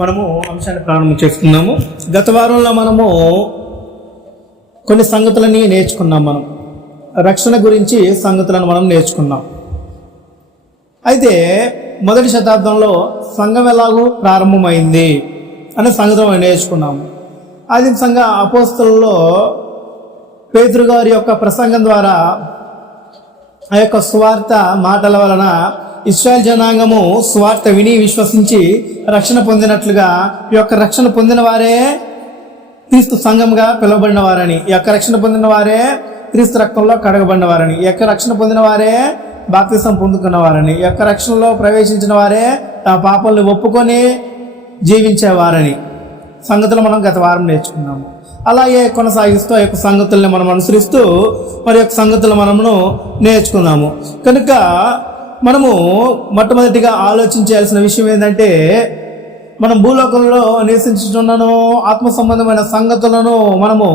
మనము అంశాన్ని ప్రారంభం చేసుకున్నాము. గత వారంలో మనము కొన్ని సంగతులని నేర్చుకున్నాం. మనం రక్షణ గురించి సంగతులను మనం నేర్చుకున్నాం. అయితే మొదటి శతాబ్దంలో సంఘం ఎలాగూ ప్రారంభమైంది అనే సంగతి మనం నేర్చుకున్నాము. ఆది సంఘ అపోస్తలులో పేతురు గారి యొక్క ప్రసంగం ద్వారా ఆ యొక్క స్వార్థ మాటల వలన ఇశ్రాయేల్ జనాంగము స్వార్థ విని విశ్వసించి రక్షణ పొందినట్లుగా ఈ యొక్క రక్షణ పొందిన వారే క్రీస్తు సంఘంగా పిలువబడిన వారని, ఈ యొక్క రక్షణ పొందిన వారే క్రీస్తు రక్తంలో కడగబడిన వారని, ఈ యొక్క రక్షణ పొందిన వారే బాప్తిసం పొందుకున్న వారని, ఈ యొక్క రక్షణలో ప్రవేశించిన వారే తమ పాపాలను ఒప్పుకొని జీవించేవారని సంగతులు మనం గత వారం నేర్చుకున్నాము. అలాగే కొనసాగిస్తూ ఆ యొక్క సంగతుల్ని మనం అనుసరిస్తూ మరి యొక్క సంగతులు మనము నేర్చుకున్నాము. కనుక మనము మొట్టమొదటిగా ఆలోచించాల్సిన విషయం ఏంటంటే, మనం భూలోకంలో నివసించుతున్నాను ఆత్మ సంబంధమైన సంగతులను మనము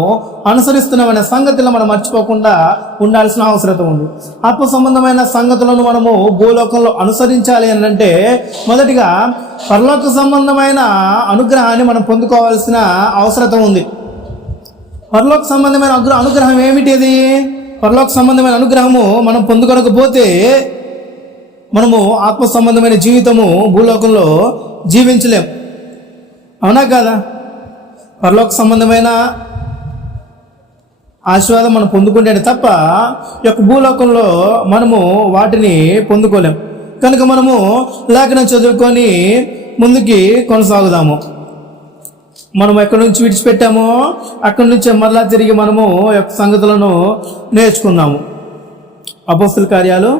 అనుసరిస్తున్నామనే సంగతులను మనం మర్చిపోకుండా ఉండాల్సిన అవసరం ఉంది. ఆత్మ సంబంధమైన సంగతులను మనము భూలోకంలో అనుసరించాలి అని అంటే మొదటిగా పరలోక సంబంధమైన అనుగ్రహాన్ని మనం పొందుకోవాల్సిన అవసరం ఉంది. పరలోక సంబంధమైన అనుగ్రహం ఏమిటిది? పరలోక సంబంధమైన అనుగ్రహము మనం పొందుకోకపోతే మనము ఆత్మ సంబంధమైన జీవితము భూలోకంలో జీవించలేం. అవునా కాదా? పరలోక సంబంధమైన ఆశీర్వాదం మనం పొందుకుంటేనే తప్ప ఈ యొక్క భూలోకంలో మనము వాటిని పొందుకోలేం. కనుక మనము లేఖనం చదువుకొని ముందుకి కొనసాగుదాము. మనం ఎక్కడి నుంచి విడిచిపెట్టామో అక్కడి నుంచి మరలా తిరిగి మనము యొక్క సంగతులను నేర్చుకున్నాము. అపోస్తల కార్యాలు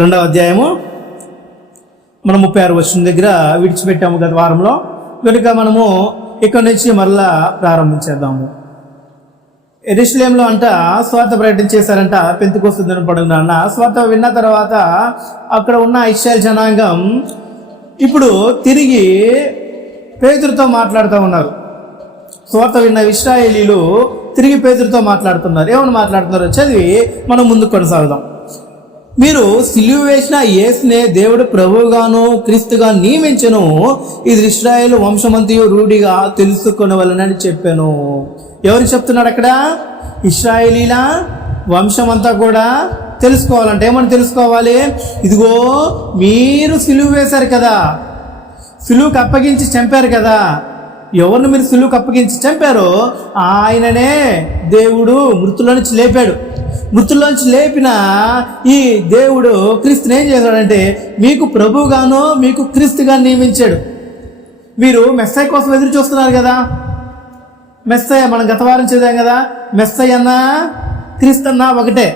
2వ అధ్యాయము మనం 36 వచనం దగ్గర విడిచిపెట్టాము గత వారంలో. కనుక మనము ఇక్కడి నుంచి మరలా ప్రారంభించేద్దాము. యెరూషలేములో అంట స్వార్థ ప్రకటించేశారంట. పెంతెకొస్తు దినం పొడుగునా స్వార్థ విన్న తర్వాత అక్కడ ఉన్న ఇశ్రాయేలు జనాంగం ఇప్పుడు తిరిగి పేతురుతో మాట్లాడుతూ ఉన్నారు. స్వార్థ విన్న ఇశ్రాయేలీలు తిరిగి పేతురుతో మాట్లాడుతున్నారు. ఏమని మాట్లాడుతున్నారో చదివి మనం ముందుకు కొనసాగుదాం. మీరు సిలువ వేసిన యేసునే దేవుడు ప్రభువుగాను క్రీస్తుగా నియమించెను, ఇది ఇశ్రాయేలు వంశమంతయు రూఢిగా తెలుసుకొనవలెనని చెప్పాను. ఎవరు చెప్తున్నాడు అక్కడ? ఇశ్రాయేలీల వంశమంతా కూడా తెలుసుకోవాలంటే ఏమని తెలుసుకోవాలి? ఇదిగో మీరు సిలువ వేశారు కదా, సిలువకు అప్పగించి చంపారు కదా, ఎవరిని మీరు సిలువకు అప్పగించి చంపారో ఆయననే దేవుడు మృతుల నుంచి లేపాడు. మృతుల్లోంచి లేపిన ఈ దేవుడు క్రీస్తుని ఏం చేశాడంటే మీకు ప్రభువుగాను మీకు క్రీస్తుగా నియమించాడు. మీరు మెస్సయ్య కోసం ఎదురు చూస్తున్నారు కదా. మెస్సయ్య మనం గత వారం చదివాం కదా. మెస్సయ్య అన్నా క్రీస్తు అన్నా ఒకటే.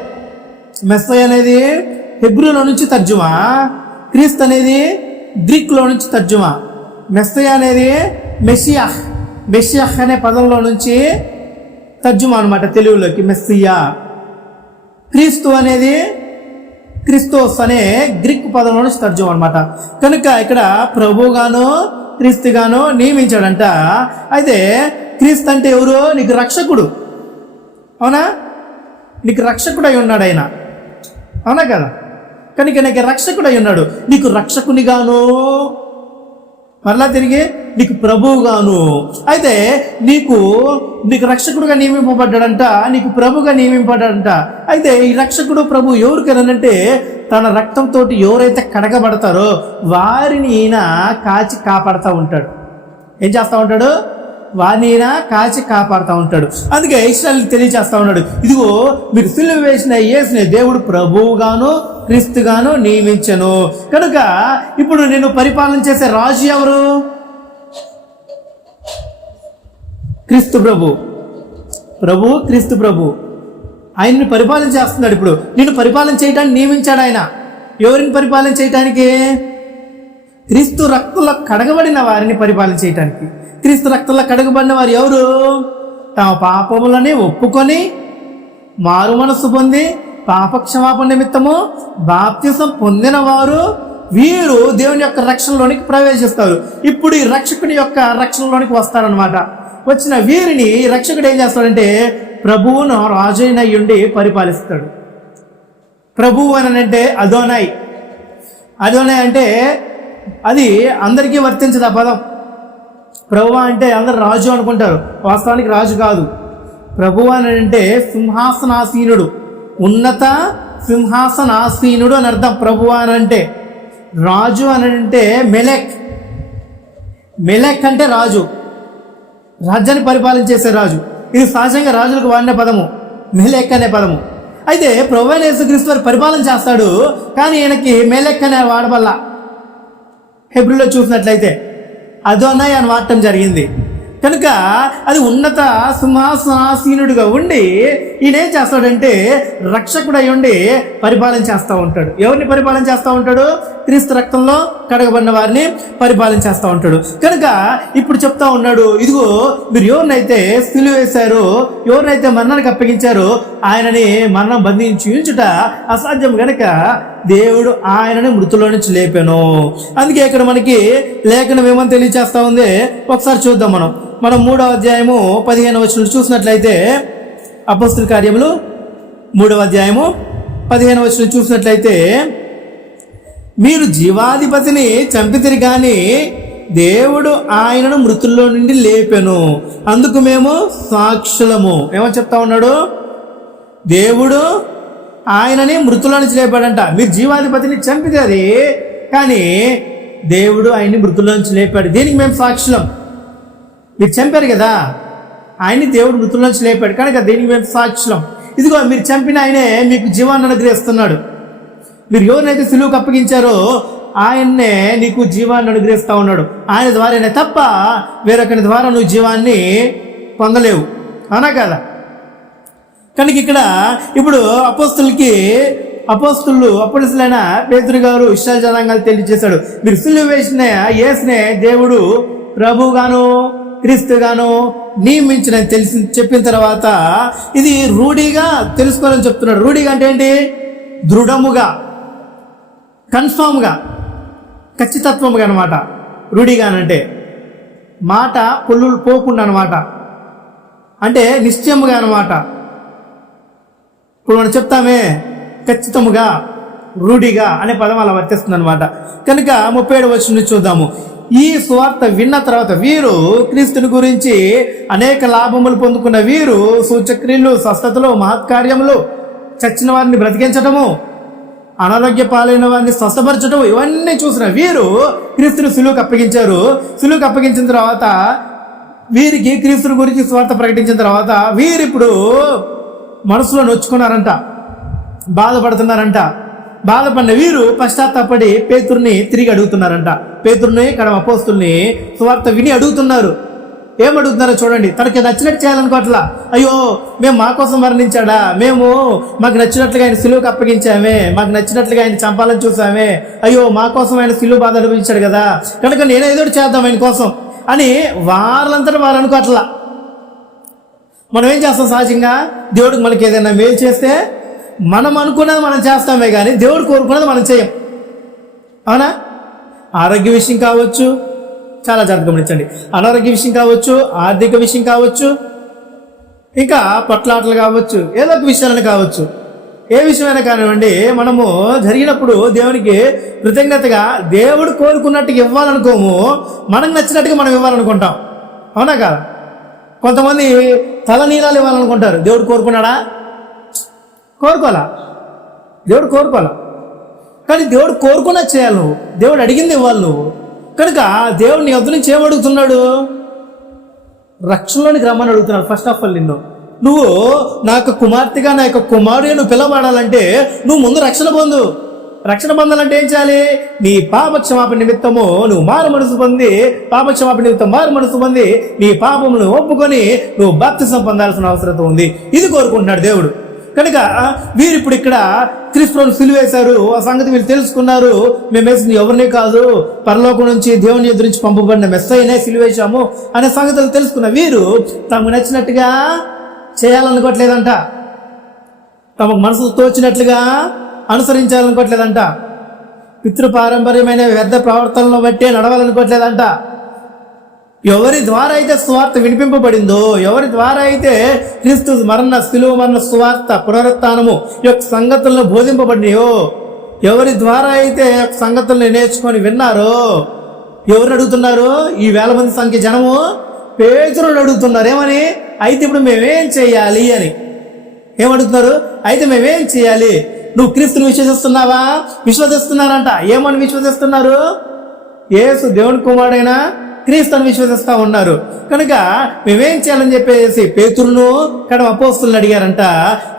మెస్సయ్య అనేది హెబ్రూలో నుంచి తర్జుమా, క్రీస్తు అనేది గ్రీక్లో నుంచి తర్జుమా. మెస్సయ్య అనేది మెస్సియాహ్ అనే పదంలో నుంచి తర్జుమా అనమాట తెలుగులోకి మెస్సియా. క్రీస్తు అనేది క్రిస్తోస్ అనే గ్రీక్ పదంలో నుంచి తర్జుమా అనమాట. కనుక ఇక్కడ ప్రభుగాను క్రీస్తుగాను నియమించాడంట. అయితే క్రీస్తు అంటే ఎవరు? నీకు రక్షకుడు. అవునా? నీకు రక్షకుడు అయి ఉన్నాడు ఆయన. అవునా కదా? కనుక నీకు రక్షకుడు అయి ఉన్నాడు. నీకు రక్షకునిగాను మరలా తిరిగి నీకు ప్రభువుగాను. అయితే నీకు రక్షకుడుగా నియమింపబడ్డాడంట, నీకు ప్రభుగా నియమింపబడ్డాడంట. అయితే ఈ రక్షకుడు ప్రభు ఎవరికనంటే తన రక్తంతో ఎవరైతే కడగబడతారో వారిని ఈయన కాచి కాపాడుతూ ఉంటాడు. ఏం చేస్తూ ఉంటాడు? వారిని ఈయన కాచి కాపాడుతూ ఉంటాడు. అందుకే ఇశ్రాయేలుకి తెలియచేస్తా ఉన్నాడు, ఇదిగో మీరు సిలువ వేసిన యేసుని దేవుడు ప్రభువుగాను క్రీస్తుగాను నియమించెను. కనుక ఇప్పుడు నేను పరిపాలన చేసే రాజు ఎవరు? క్రీస్తు ప్రభు. క్రీస్తు ప్రభు ఆయన్ని పరిపాలన చేస్తున్నాడు. ఇప్పుడు నిన్ను పరిపాలన చేయడానికి నియమించాడు ఆయన. ఎవరిని పరిపాలన చేయటానికి? క్రీస్తు రక్తంలో కడగబడిన వారిని పరిపాలన చేయటానికి. క్రీస్తు రక్తంలో కడగబడిన వారు ఎవరు? తమ పాపములని ఒప్పుకొని మారు మనస్సు పొంది పాపక్షమాపణ నిమిత్తము బాప్తిసం పొందిన వారు వీరు దేవుని యొక్క రక్షణలోనికి ప్రవేశిస్తారు. ఇప్పుడు ఈ రక్షకుని యొక్క రక్షణలోనికి వస్తారనమాట. వచ్చిన వీరిని రక్షకుడు ఏం చేస్తాడంటే ప్రభువును రాజైనయ్యుండి పరిపాలిస్తాడు. ప్రభువు అని అంటే అదోనాయ్. అదోనాయ్ అంటే అది అందరికీ వర్తించదు ఆ పదం. ప్రభువా అంటే అందరు రాజు అనుకుంటారు, వాస్తవానికి రాజు కాదు. ప్రభువు అని అంటే సింహాసనాసీనుడు, ఉన్నత సింహాసనాసీనుడు అని అర్థం. ప్రభువు అని అంటే రాజు అని అంటే మెలెక్. మెలెక్ అంటే రాజు, రాజ్యాన్ని పరిపాలించేసే రాజు. ఇది సహజంగా రాజులకు వాడిన పదము, మెలెక్ అనే పదము. అయితే ప్రభువైన యేసుక్రీస్తు వారు పరిపాలన చేస్తాడు, కానీ ఈయనకి మెలెక్ అనే వాడబల్ల. హెబ్రీలో చూసినట్లయితే అదోనాయ్ అని వాడటం జరిగింది. కనుక అది ఉన్నత సింహాసనాసీనుడిగా ఉండి ఈయన ఏం చేస్తాడంటే రక్షకుడు అయి ఉండి పరిపాలన చేస్తూ ఉంటాడు. ఎవరిని పరిపాలన చేస్తూ ఉంటాడు? క్రీస్తు రక్తంలో కడగబడిన వారిని పరిపాలన చేస్తూ ఉంటాడు. కనుక ఇప్పుడు చెప్తా ఉన్నాడు, ఇదిగో మీరు ఎవరినైతే సిలువ వేశారో, ఎవరినైతే మరణానికి అప్పగించారో ఆయనని మరణం బంధించి ఉంచుట అసాధ్యం గనక దేవుడు ఆయనని మృతుల్లో నుంచి లేపాను. అందుకే ఇక్కడ మనకి లేఖనం ఏమని తెలియచేస్తా ఉంది, ఒకసారి చూద్దాం. మనం 3వ అధ్యాయము 15వ వచనం చూసినట్లయితే, అపోస్తలుల కార్యములు 3వ అధ్యాయము 15వ వచనం చూసినట్లయితే, మీరు జీవాధిపతిని చంపితిరి గాని దేవుడు ఆయనను మృతుల్లో నుండి లేపెను, అందుకు మేము సాక్షులము. ఏమని చెప్తా ఉన్నాడు? దేవుడు ఆయనని మృతుల్లో నుంచి లేపాడంట. మీరు జీవాధిపతిని చంపితే కానీ దేవుడు ఆయన్ని మృతుల్లో నుంచి లేపాడు. దీనికి మేము సాక్షులం. మీరు చంపారు కదా, ఆయన్ని దేవుడు మృతుల్లో నుంచి లేపాడు కనుక దీనికి మేము సాక్షులం. ఇదిగో మీరు చంపిన ఆయనే మీకు జీవాన్ని అనుగ్రహిస్తున్నాడు. మీరు ఎవరినైతే సిలువకు అప్పగించారో ఆయన్నే నీకు జీవాన్ని అనుగ్రహిస్తూ ఉన్నాడు. ఆయన ద్వారానే తప్ప వేరొకరి ద్వారా నువ్వు జీవాన్ని పొందలేవు, అవునా కదా? కనుక ఇక్కడ ఇప్పుడు అపోస్తలులైన పేతురు గారు ఇశ్రాయేలు జనాంగాలు తెలియజేశాడు, మీరు సిలువ వేసిన యేసునే దేవుడు ప్రభువుగాను క్రీస్తుగాను నియమించిన తెలిసి చెప్పిన తర్వాత ఇది రూఢిగా తెలుసుకోవాలని చెప్తున్నాడు. రూఢిగా అంటే ఏంటి? దృఢముగా, కన్ఫామ్గా, ఖచ్చితత్వముగా అనమాట. రూఢిగానంటే మాట పొల్లులు పోకుండా అనమాట, అంటే నిశ్చయముగా అనమాట. ఇప్పుడు మనం చెప్తామే ఖచ్చితముగా, రూఢిగా అనే పదం అలా వర్తిస్తుంది అనమాట. కనుక 37వ వచనం చూద్దాము. ఈ సువార్త విన్న తర్వాత వీరు క్రీస్తుని గురించి అనేక లాభములు పొందుకున్న వీరు సూచక్రియలు, స్వస్థతలు, మహత్కార్యములు, చచ్చిన వారిని బ్రతికించటము, అనారోగ్య పాలైన వారిని స్వస్థపరచటం, ఇవన్నీ చూసిన వీరు క్రీస్తుని సిలువకు అప్పగించారు. సిలువకు అప్పగించిన తర్వాత వీరికి క్రీస్తుని గురించి సువార్త ప్రకటించిన తర్వాత వీరిప్పుడు మనసులో నొచ్చుకున్నారంట, బాధపడుతున్నారంట. బాధపడిన వీరు పశ్చాత్తాపడి పేతురుని తిరిగి అడుగుతున్నారంట. పేతురుని ఇక్కడ అపోస్తుల్ని సువార్త విని అడుగుతున్నారు. ఏమడుగుతున్నారో చూడండి. తనకి నచ్చినట్టు చేయాలనుకోవట్లా. అయ్యో మేము మా కోసం మరణించాడా, మాకు నచ్చినట్లుగా ఆయన సిలువకు అప్పగించామే, మాకు నచ్చినట్లుగా ఆయన చంపాలని చూసామే, అయ్యో మా కోసం ఆయన సిలువ బాధ అనుభవించాడు కదా, కనుక నేనే ఏదో చేద్దాం ఆయన కోసం అని వాళ్ళంతటా వారు అనుకోవట్లా. మనం ఏం చేస్తాం? సహజంగా దేవుడికి మనకి ఏదైనా మేలు చేస్తే మనం అనుకున్నది మనం చేస్తామే కానీ దేవుడు కోరుకున్నది మనం చేయం, అవునా? ఆరోగ్య విషయం కావచ్చు, చాలా జాగ్రత్తగా గమనించండి. అనారోగ్య విషయం కావచ్చు, ఆర్థిక విషయం కావచ్చు, ఇంకా పట్లాటలు కావచ్చు, ఏదో ఒక విషయాలను కావచ్చు, ఏ విషయమైనా కానివ్వండి, మనము జరిగినప్పుడు దేవునికి కృతజ్ఞతగా దేవుడు కోరుకున్నట్టుగా ఇవ్వాలనుకోము, మనకు నచ్చినట్టుగా మనం ఇవ్వాలనుకుంటాం, అవునా కాదా? కొంతమంది తలనీలాలు ఇవ్వాలనుకుంటారు. దేవుడు కోరుకున్నాడా? కోరుకోవాలా? దేవుడు కోరుకోవాలా? కానీ దేవుడు కోరుకున్నా చేయాలి నువ్వు, దేవుడు అడిగింది ఇవ్వాలి నువ్వు. కనుక దేవుడు నీ వద్ద నుంచి ఏమడుగుతున్నాడు? రక్షణలోనికి రమ్మని అడుగుతున్నాడు. ఫస్ట్ ఆఫ్ ఆల్ నువ్వు నా యొక్క కుమార్తెగా, నా యొక్క కుమారుడిగా నువ్వు పిలవబడాలంటే నువ్వు ముందు రక్షణ పొందు. రక్షణ పొందాలంటే ఏం చేయాలి? నీ పాపక్షమాపణ నిమిత్తము నువ్వు మారు మనసు పొంది, పాపక్షమాపణ నిమిత్తం మారు మనసు పొంది నీ పాపమును ఒప్పుకొని నువ్వు బాప్తిసం పొందాల్సిన అవసరం ఉంది. ఇది కోరుకుంటున్నాడు దేవుడు. కనుక వీరు ఇప్పుడు ఇక్కడ క్రీస్తును సిలువేశారు, ఆ సంగతి వీళ్ళు తెలుసుకున్నారు. మేము వేసింది ఎవరినే కాదు, పరలోకం నుంచి దేవుని ఎదురించి పంపబడిన మెస్సయ్యనే సిలువేశాము అనే సంగతులు తెలుసుకున్న వీరు తమకు నచ్చినట్టుగా చేయాలనుకోవట్లేదంట, తమకు మనసు తోచినట్లుగా అనుసరించాలనుకోవట్లేదంట, పితృపారంపర్యమైన వ్యర్థ ప్రవర్తనలను బట్టి నడవాలనుకోవట్లేదంట. ఎవరి ద్వారా అయితే సువార్త వినిపింపబడిందో, ఎవరి ద్వారా అయితే క్రీస్తు మరణ, శిలువ మరణ సువార్త, పునరుత్థానము యొక్క సంగతులను బోధింపబడినాయో, ఎవరి ద్వారా అయితే సంగతులను నేర్చుకొని విన్నారో, ఎవరు అడుగుతున్నారు? ఈ 1000 మంది సంఖ్య జనము పేతురుని అడుగుతున్నారు. ఏమని? అయితే ఇప్పుడు మేమేం చేయాలి అని. ఏమడుగుతున్నారు? అయితే మేమేం చేయాలి? నువ్వు క్రీస్తుని విశ్వసిస్తున్నావా? విశ్వసిస్తున్నారంట. ఏమని విశ్వసిస్తున్నారు? యేసు దేవుని కుమారుడైన క్రీస్తుని విశ్వసిస్తా ఉన్నారు. కనుక మేమేం చేయాలని చెప్పేసి పేతురును అపోస్తులను అడిగారంట.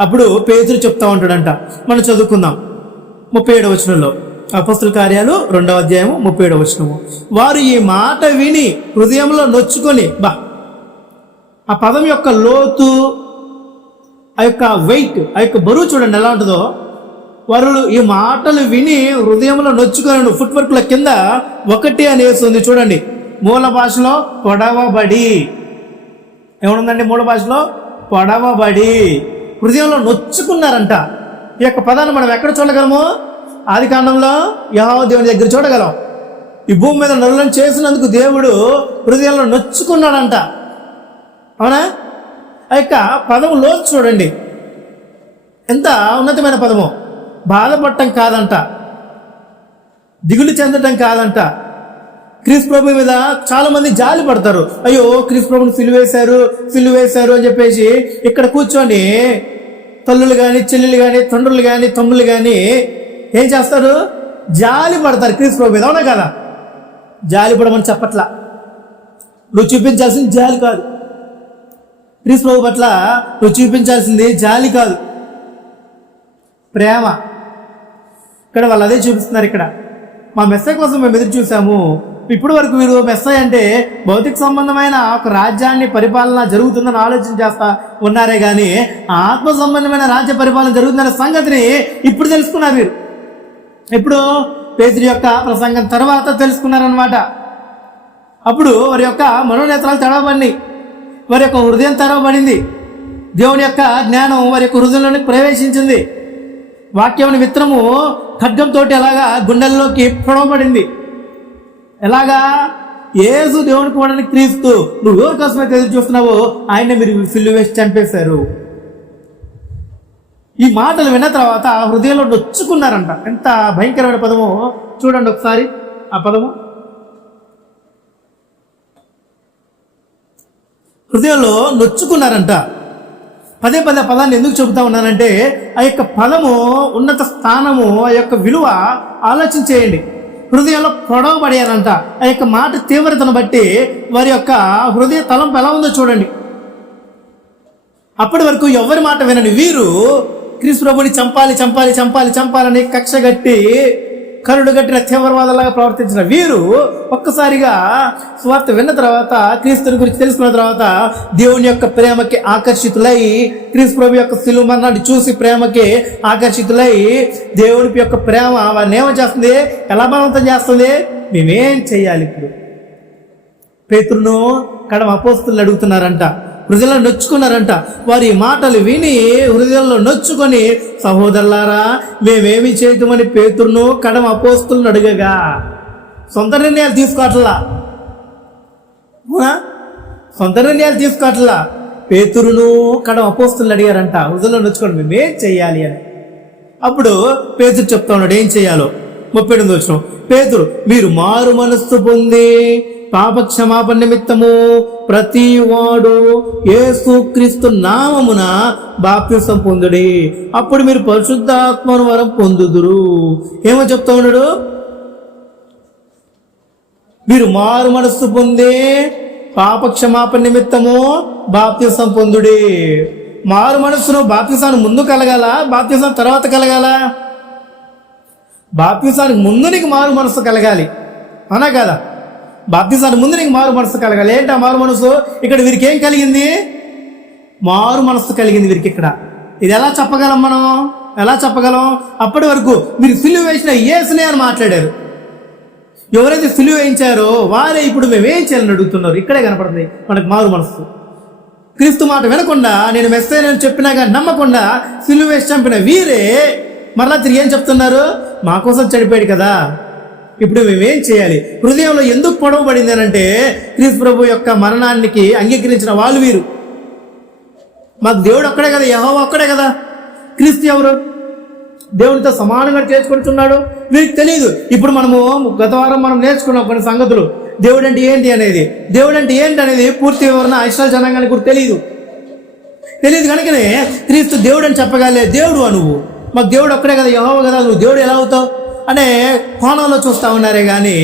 అప్పుడు పేతురు చెప్తా ఉంటాడంట. మనం చదువుకుందాం 37వ వచనంలో. అపోస్తుల కార్యాలు 2వ అధ్యాయము 37వ వచనము. వారు ఈ మాట విని హృదయంలో నొచ్చుకొని, ఆ పదం యొక్క లోతు, ఆ యొక్క వెయిట్, ఆ యొక్క బరువు చూడండి ఎలా ఉంటుందో. వారు ఈ మాటలు విని హృదయంలో నొచ్చుకొని, ఫుట్ వర్క్ల కింద 1 అనేస్తుంది చూడండి. మూల భాషలో పొడవబడి, ఏమనుందండి? మూల భాషలో పొడవబడి హృదయంలో నొచ్చుకున్నారంట. ఈ యొక్క పదాన్ని మనం ఎక్కడ చూడగలము? ఆది కాండంలో యెహోవా దేవుని దగ్గర చూడగలం. ఈ భూమి మీద నరులను చేసినందుకు దేవుడు హృదయంలో నొచ్చుకున్నాడంట. అవునా? ఆ యొక్క పదము లోతు చూడండి, ఎంత ఉన్నతమైన పదము. బాధపడటం కాదంట, దిగులు చెందటం కాదంట. క్రీస్తు ప్రభు మీద చాలా మంది జాలి పడతారు. అయ్యో క్రీస్తు ప్రభుని సిలువేశారు అని చెప్పేసి ఇక్కడ కూర్చొని తల్లులు కానీ, చెల్లెలు కానీ, తండ్రులు కానీ, తమ్ముళ్ళు కానీ ఏం చేస్తారు? జాలి పడతారు క్రీస్తు ప్రభు మీద. అవునా కదా? జాలి పడమని చెప్పట్లా. నువ్వు చూపించాల్సింది జాలి కాదు. క్రీస్తు ప్రభు పట్ల నువ్వు చూపించాల్సింది జాలి కాదు, ప్రేమ. ఇక్కడ వాళ్ళు అదే చూపిస్తున్నారు. ఇక్కడ మా మెస్సయ్య కోసం మేము ఎదురు చూసాము. ఇప్పటి వరకు వీరు మెస్సయ్య అంటే భౌతిక సంబంధమైన ఒక రాజ్యాన్ని పరిపాలన జరుగుతుందని ఆలోచన చేస్తా ఉన్నారే కానీ ఆత్మ సంబంధమైన రాజ్య పరిపాలన జరుగుతుందనే సంగతిని ఇప్పుడు తెలుసుకున్నారు వీరు. ఇప్పుడు పేతురు యొక్క ప్రసంగం తర్వాత తెలుసుకున్నారనమాట. అప్పుడు వారి యొక్క మనోనేత్రాలు తెరవబడినాయి, వారి యొక్క హృదయం తెరవబడింది. దేవుని యొక్క జ్ఞానం వారి యొక్క హృదయంలోనికి ప్రవేశించింది. వాక్యం విత్తనము ఖడ్గంతో ఎలాగా గుండెల్లోకి పొడవబడింది. ఎలాగా? యేసు దేవుని కుమారుడైన క్రీస్తు, నువ్వు ఎవరి కోసమైతే ఎదురు చూస్తున్నావో ఆయన్ని మీరు సిలువ వేసి చంపేశారు. ఈ మాటలు విన్న తర్వాత హృదయంలో నొచ్చుకున్నారంట. ఎంత భయంకరమైన పదము చూడండి ఒకసారి. ఆ పదము హృదయంలో నొచ్చుకున్నారంట. పదే పదే పదాన్ని ఎందుకు చెబుతా ఉన్నానంటే ఆ యొక్క పదము ఉన్నత స్థానము, ఆ యొక్క విలువ ఆలోచించేయండి. హృదయంలో పొడవబడారంట. ఆ యొక్క మాట తీవ్రతను బట్టి వారి యొక్క హృదయ తలంపు ఎలా ఉందో చూడండి. అప్పటి వరకు ఎవరి మాట వినని వీరు క్రీస్తు ప్రభుని చంపాలని కక్షగట్టి కరుడు గట్టిన తీవ్రవాదలాగా ప్రవర్తించిన వీరు ఒక్కసారిగా స్వార్థ విన్న తర్వాత, క్రీస్తుని గురించి తెలుసుకున్న తర్వాత దేవుని యొక్క ప్రేమకి ఆకర్షితులై, క్రీస్తు ప్రభు యొక్క శిలువ మరణాన్ని చూసి ప్రేమకి ఆకర్షితులై దేవుని యొక్క ప్రేమ వారిని ఏమో చేస్తుంది? ఎలా బలవంతం చేస్తుంది? మేమేం చెయ్యాలి? ఇప్పుడు పేతురును అపోస్తులు అడుగుతున్నారంట. హృదయంలో నొచ్చుకున్నారంట. వారి మాటలు విని హృదయంలో నొచ్చుకొని, సహోదరులారా మేమేమి చేయటమని పేతురును అపోస్తులను అడగగా, సొంత నిర్ణయాలు తీసుకోవట్లా. సొంత నిర్ణయాలు తీసుకోవట్లా. పేతురును అపోస్తులను అడిగారంట, హృదయంలో నొచ్చుకొని మేమేం చెయ్యాలి అని. అప్పుడు పేతురు చెప్తా ఉన్నాడు ఏం చెయ్యాలో. 38వ వచనం. పేతురు, మీరు మారు మనస్సు పొంది పాప క్షమాపణ నిమిత్తము ప్రతి వాడు యేసుక్రీస్తు నామమున బాప్తిసం పొందుడి, అప్పుడు మీరు పరిశుద్ధాత్మను వరం పొందుదురు. ఏమో చెప్తా ఉన్నాడు? మీరు మారు మనస్సు పొంది పాప క్షమాపణ నిమిత్తము బాప్తిసం పొందుడి. మారు మనస్సును బాప్తిసానికి ముందు కలగాల, బాప్తిసం తర్వాత కలగాల? బాప్తిసానికి ముందు నీకు మారు మనస్సు కలగాలి, అవునా కదా? బాప్తిసానికి ముందు నీకు మారు మనస్సు కలగాలి. ఏంటి ఆ మారు మనసు? ఇక్కడ వీరికి ఏం కలిగింది? మారు మనస్సు కలిగింది వీరికి. ఇక్కడ ఇది ఎలా చెప్పగలం మనం? ఎలా చెప్పగలం? అప్పటి వరకు మీరు సిలువ వేసిన యేసునే అని మాట్లాడారు. ఎవరైతే సిలువ వేయించారో వారే ఇప్పుడు మేమేం చేయాలని అడుగుతున్నారు. ఇక్కడే కనపడుతుంది మనకు మారు మనస్సు. క్రీస్తు మాట వినకుండా, నేను మెస్సయ్యనని చెప్పినా కానీ నమ్మకుండా సిలువ వేసి చంపిన వీరే మరలా తిరిగి ఏం చెప్తున్నారు? మా కోసం చనిపోయాడు కదా, ఇప్పుడు మేమేం చేయాలి? హృదయంలో ఎందుకు పొడవబడింది అంటే క్రీస్తు ప్రభు యొక్క మరణానికి అంగీకరించిన వాళ్ళు వీరు. మాకు దేవుడు ఒక్కడే కదా, యెహోవా ఒక్కడే కదా. క్రీస్తు ఎవరు? దేవునితో సమానంగా చేసుకుంటున్నాడు. వీరికి తెలియదు. ఇప్పుడు మనము గత వారం మనం నేర్చుకున్నాం కొన్ని సంగతులు. దేవుడు అంటే ఏంటి అనేది, దేవుడు అంటే ఏంటి అనేది పూర్తి వివరణ ఇశ్రాయేలు జనాంగానికి కూడా తెలియదు కనుకనే క్రీస్తు దేవుడు అని చెప్పగలే. దేవుడు నువ్వు మాకు దేవుడు ఒక్కడే కదా, యెహోవా కదా, నువ్వు దేవుడు ఎలా అవుతావు అనే కోణంలో చూస్తూ ఉన్నారే కానీ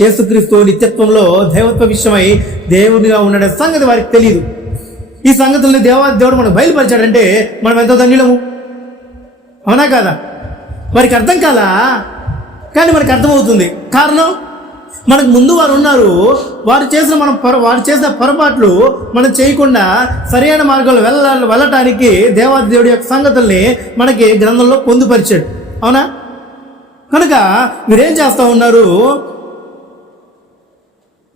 యేసుక్రీస్తు నిత్యత్వంలో దైవత్వ విషయమై దేవుడిగా ఉన్నాడే సంగతి వారికి తెలియదు. ఈ సంగతుల్ని దేవుడు మనకు బయలుపరిచాడంటే మనం ఎంతో ధన్యులము, అవునా కాదా? వారికి అర్థం కాలా, కానీ మనకు అర్థమవుతుంది. కారణం మనకు ముందు వారు ఉన్నారు. వారు చేసిన పొరపాట్లు మనం చేయకుండా సరైన మార్గంలో వెళ్ళటానికి దేవాది దేవుడి యొక్క సంగతుల్ని మనకి గ్రంథంలో పొందుపరిచాడు, అవునా? కనుక మీరేం చేస్తూ ఉన్నారు?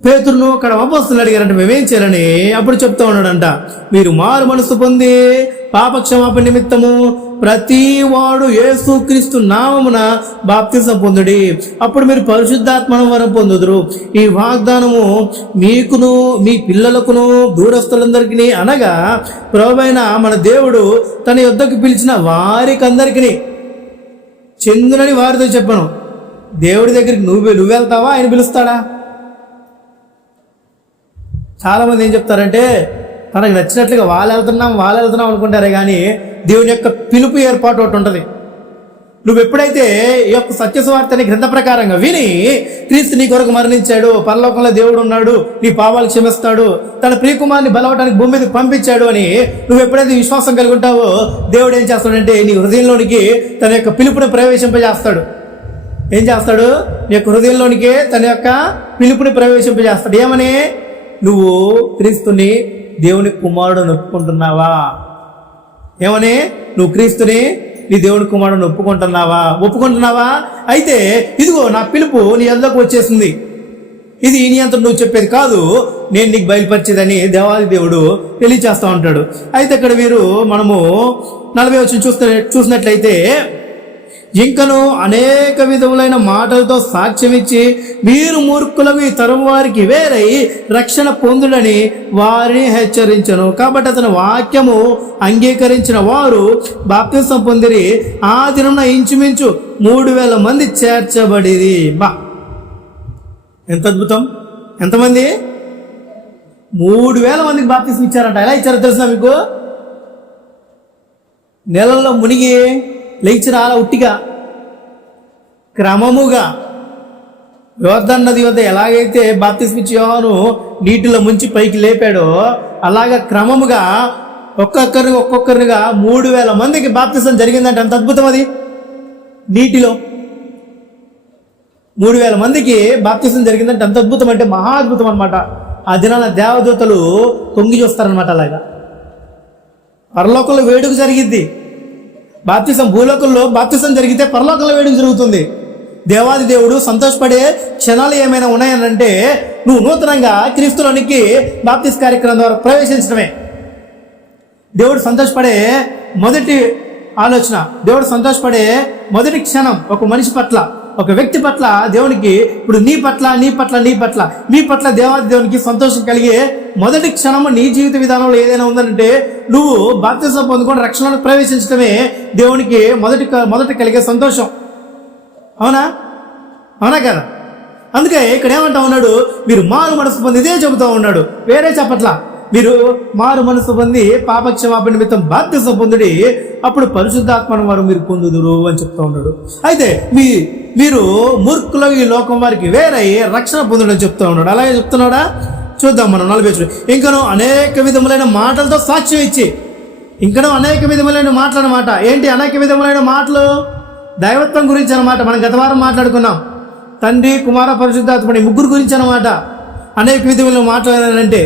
పేతురును అక్కడ అపోస్తలులు అడిగారంట మేమేం చేయాలని. అప్పుడు చెప్తా ఉన్నాడంట, మీరు మారు మనసు పొంది పాపక్షమాపణ నిమిత్తము ప్రతి వాడు యేసుక్రీస్తు నామమున బాప్తిసం పొందుడి, అప్పుడు మీరు పరిశుద్ధాత్మ వరం పొందుదురు. ఈ వాగ్దానము మీకును మీ పిల్లలకును దూరస్తులందరికీ అనగా ప్రభువైన మన దేవుడు తన యొద్దకు పిలిచిన వారికందరికీ చెందునని వారితో చెప్పాను. దేవుడి దగ్గరికి నువ్వు వెళ్తావా, ఆయన పిలుస్తాడా? చాలామంది ఏం చెప్తారంటే తనకు నచ్చినట్లుగా వాళ్ళు వెళ్తున్నాం అనుకుంటారే కానీ దేవుని యొక్క పిలుపు ఏర్పాటు ఒకటి ఉంటుంది. నువ్వు ఎప్పుడైతే ఈ యొక్క సత్యసువార్తని గ్రంథ ప్రకారంగా విని క్రీస్తు నీ కొరకు మరణించాడు, పరలోకంలో దేవుడు ఉన్నాడు, నీ పాపాలు క్షమిస్తాడు, తన ప్రియకుమారుని బలవటానికి భూమి మీదకి పంపించాడు అని నువ్వు ఎప్పుడైతే విశ్వాసం కలిగి ఉంటావో దేవుడు ఏం చేస్తాడంటే నీ హృదయంలోనికి తన యొక్క పిలుపుని ప్రవేశింపజేస్తాడు. ఏం చేస్తాడు? నీ యొక్క హృదయంలోనికి తన యొక్క పిలుపుని ప్రవేశింపజేస్తాడు. ఏమని? నువ్వు క్రీస్తుని దేవుని కుమారుడు ఒప్పుకుంటున్నావా? ఏమని? నువ్వు క్రీస్తుని నీ దేవుని కుమారుడు ఒప్పుకుంటున్నావా? అయితే ఇదిగో నా పిలుపు నీ అందులోకి వచ్చేసింది. ఇది నీ అంత నువ్వు చెప్పేది కాదు, నేను నీకు బయలుపరిచేదని దేవాది దేవుడు తెలియచేస్తూ ఉంటాడు. అయితే ఇక్కడ మనము 40 వచనం చూసినట్లయితే, ఇంకను అనేక విధములైన మాటలతో సాక్ష్యమిచ్చి మీరు మూర్ఖులకు ఈ తరం వారికి వేరై రక్షణ పొందుడని వారిని హెచ్చరించను. కాబట్టి అతని వాక్యము అంగీకరించిన వారు బాప్తిసం పొందిరి. ఆ దినమున ఇంచుమించు 3000 మంది చేర్చబడిరి. ఎంత అద్భుతం! ఎంతమంది? 3000 మందికి బాప్తిసం ఇచ్చారంట. ఎలా ఇచ్చారో తెలుసా మీకు? నెలల్లో మునిగి లేచి రాల ఉట్టిగా క్రమముగా యోర్దాను నది వద్ద ఎలాగైతే బాప్తిసం ఇచ్చి యోహాను నీటిలో ముంచి పైకి లేపాడో అలాగా క్రమముగా ఒక్కొక్కరిగా 3000 మందికి బాప్తిసం జరిగిందంటే ఎంత అద్భుతం అది! నీటిలో 3000 మందికి బాప్తిసం జరిగిందంటే ఎంత అద్భుతం అంటే మహా అద్భుతం అనమాట. ఆ దినాన దేవదూతలు తొంగి చూస్తారనమాట. అలాగా పరలోకంలో వేడుక జరిగిద్ది. బాప్తిసం భూలోకంలో బాప్తిసం జరిగితే పరలోకంలో వేడుక జరుగుతుంది. దేవాది దేవుడు సంతోషపడే క్షణాలు ఏమైనా ఉన్నాయనంటే నువ్వు నూతనంగా క్రీస్తులోనికి బాప్తిస్ కార్యక్రమం ద్వారా ప్రవేశించడమే. దేవుడు సంతోషపడే మొదటి ఆలోచన, దేవుడు సంతోషపడే మొదటి క్షణం ఒక మనిషి పట్ల, ఒక వ్యక్తి పట్ల దేవునికి, ఇప్పుడు నీ పట్ల దేవాది దేవునికి సంతోషం కలిగే మొదటి క్షణము నీ జీవిత విధానంలో ఏదైనా ఉందంటే నువ్వు బాప్తిసం పొందుకొని రక్షణలోకి ప్రవేశించడమే దేవునికి మొదటి కలిగే సంతోషం. అవునా కదా? అందుకే ఇక్కడ ఏమంటా ఉన్నాడు? మీరు మారు మనసు పొంది, ఇదే చెబుతూ ఉన్నాడు, వేరే చెప్పట్లా. మీరు మారు మనసు పొంది పాపక్షమాపణ నిమిత్తం బాప్తిసం పొందుడి, అప్పుడు పరిశుద్ధాత్మను వారు మీరు పొందుదురు అని చెప్తా ఉన్నాడు. అయితే మీరు మూర్ఖుల ఈ లోకం వారికి వేరే రక్షణ పొందుడు అని చెప్తా ఉన్నాడు. అలాగే చెప్తున్నాడా? చూద్దాం మనం 40. ఇంకనూ అనేక విధములైన మాటలతో సాక్ష్యం ఇచ్చి, ఇంకనూ అనేక విధములైన మాటలు అన్నమాట. ఏంటి అనేక విధములైన మాటలు? దైవత్వం గురించి అన్నమాట. మనం గత వారం మాట్లాడుకున్నాం. తండ్రి, కుమార, పరిశుద్ధాత్మ ముగ్గురు గురించి అన్నమాట. అనేక విధములైన మాట్లాడాలంటే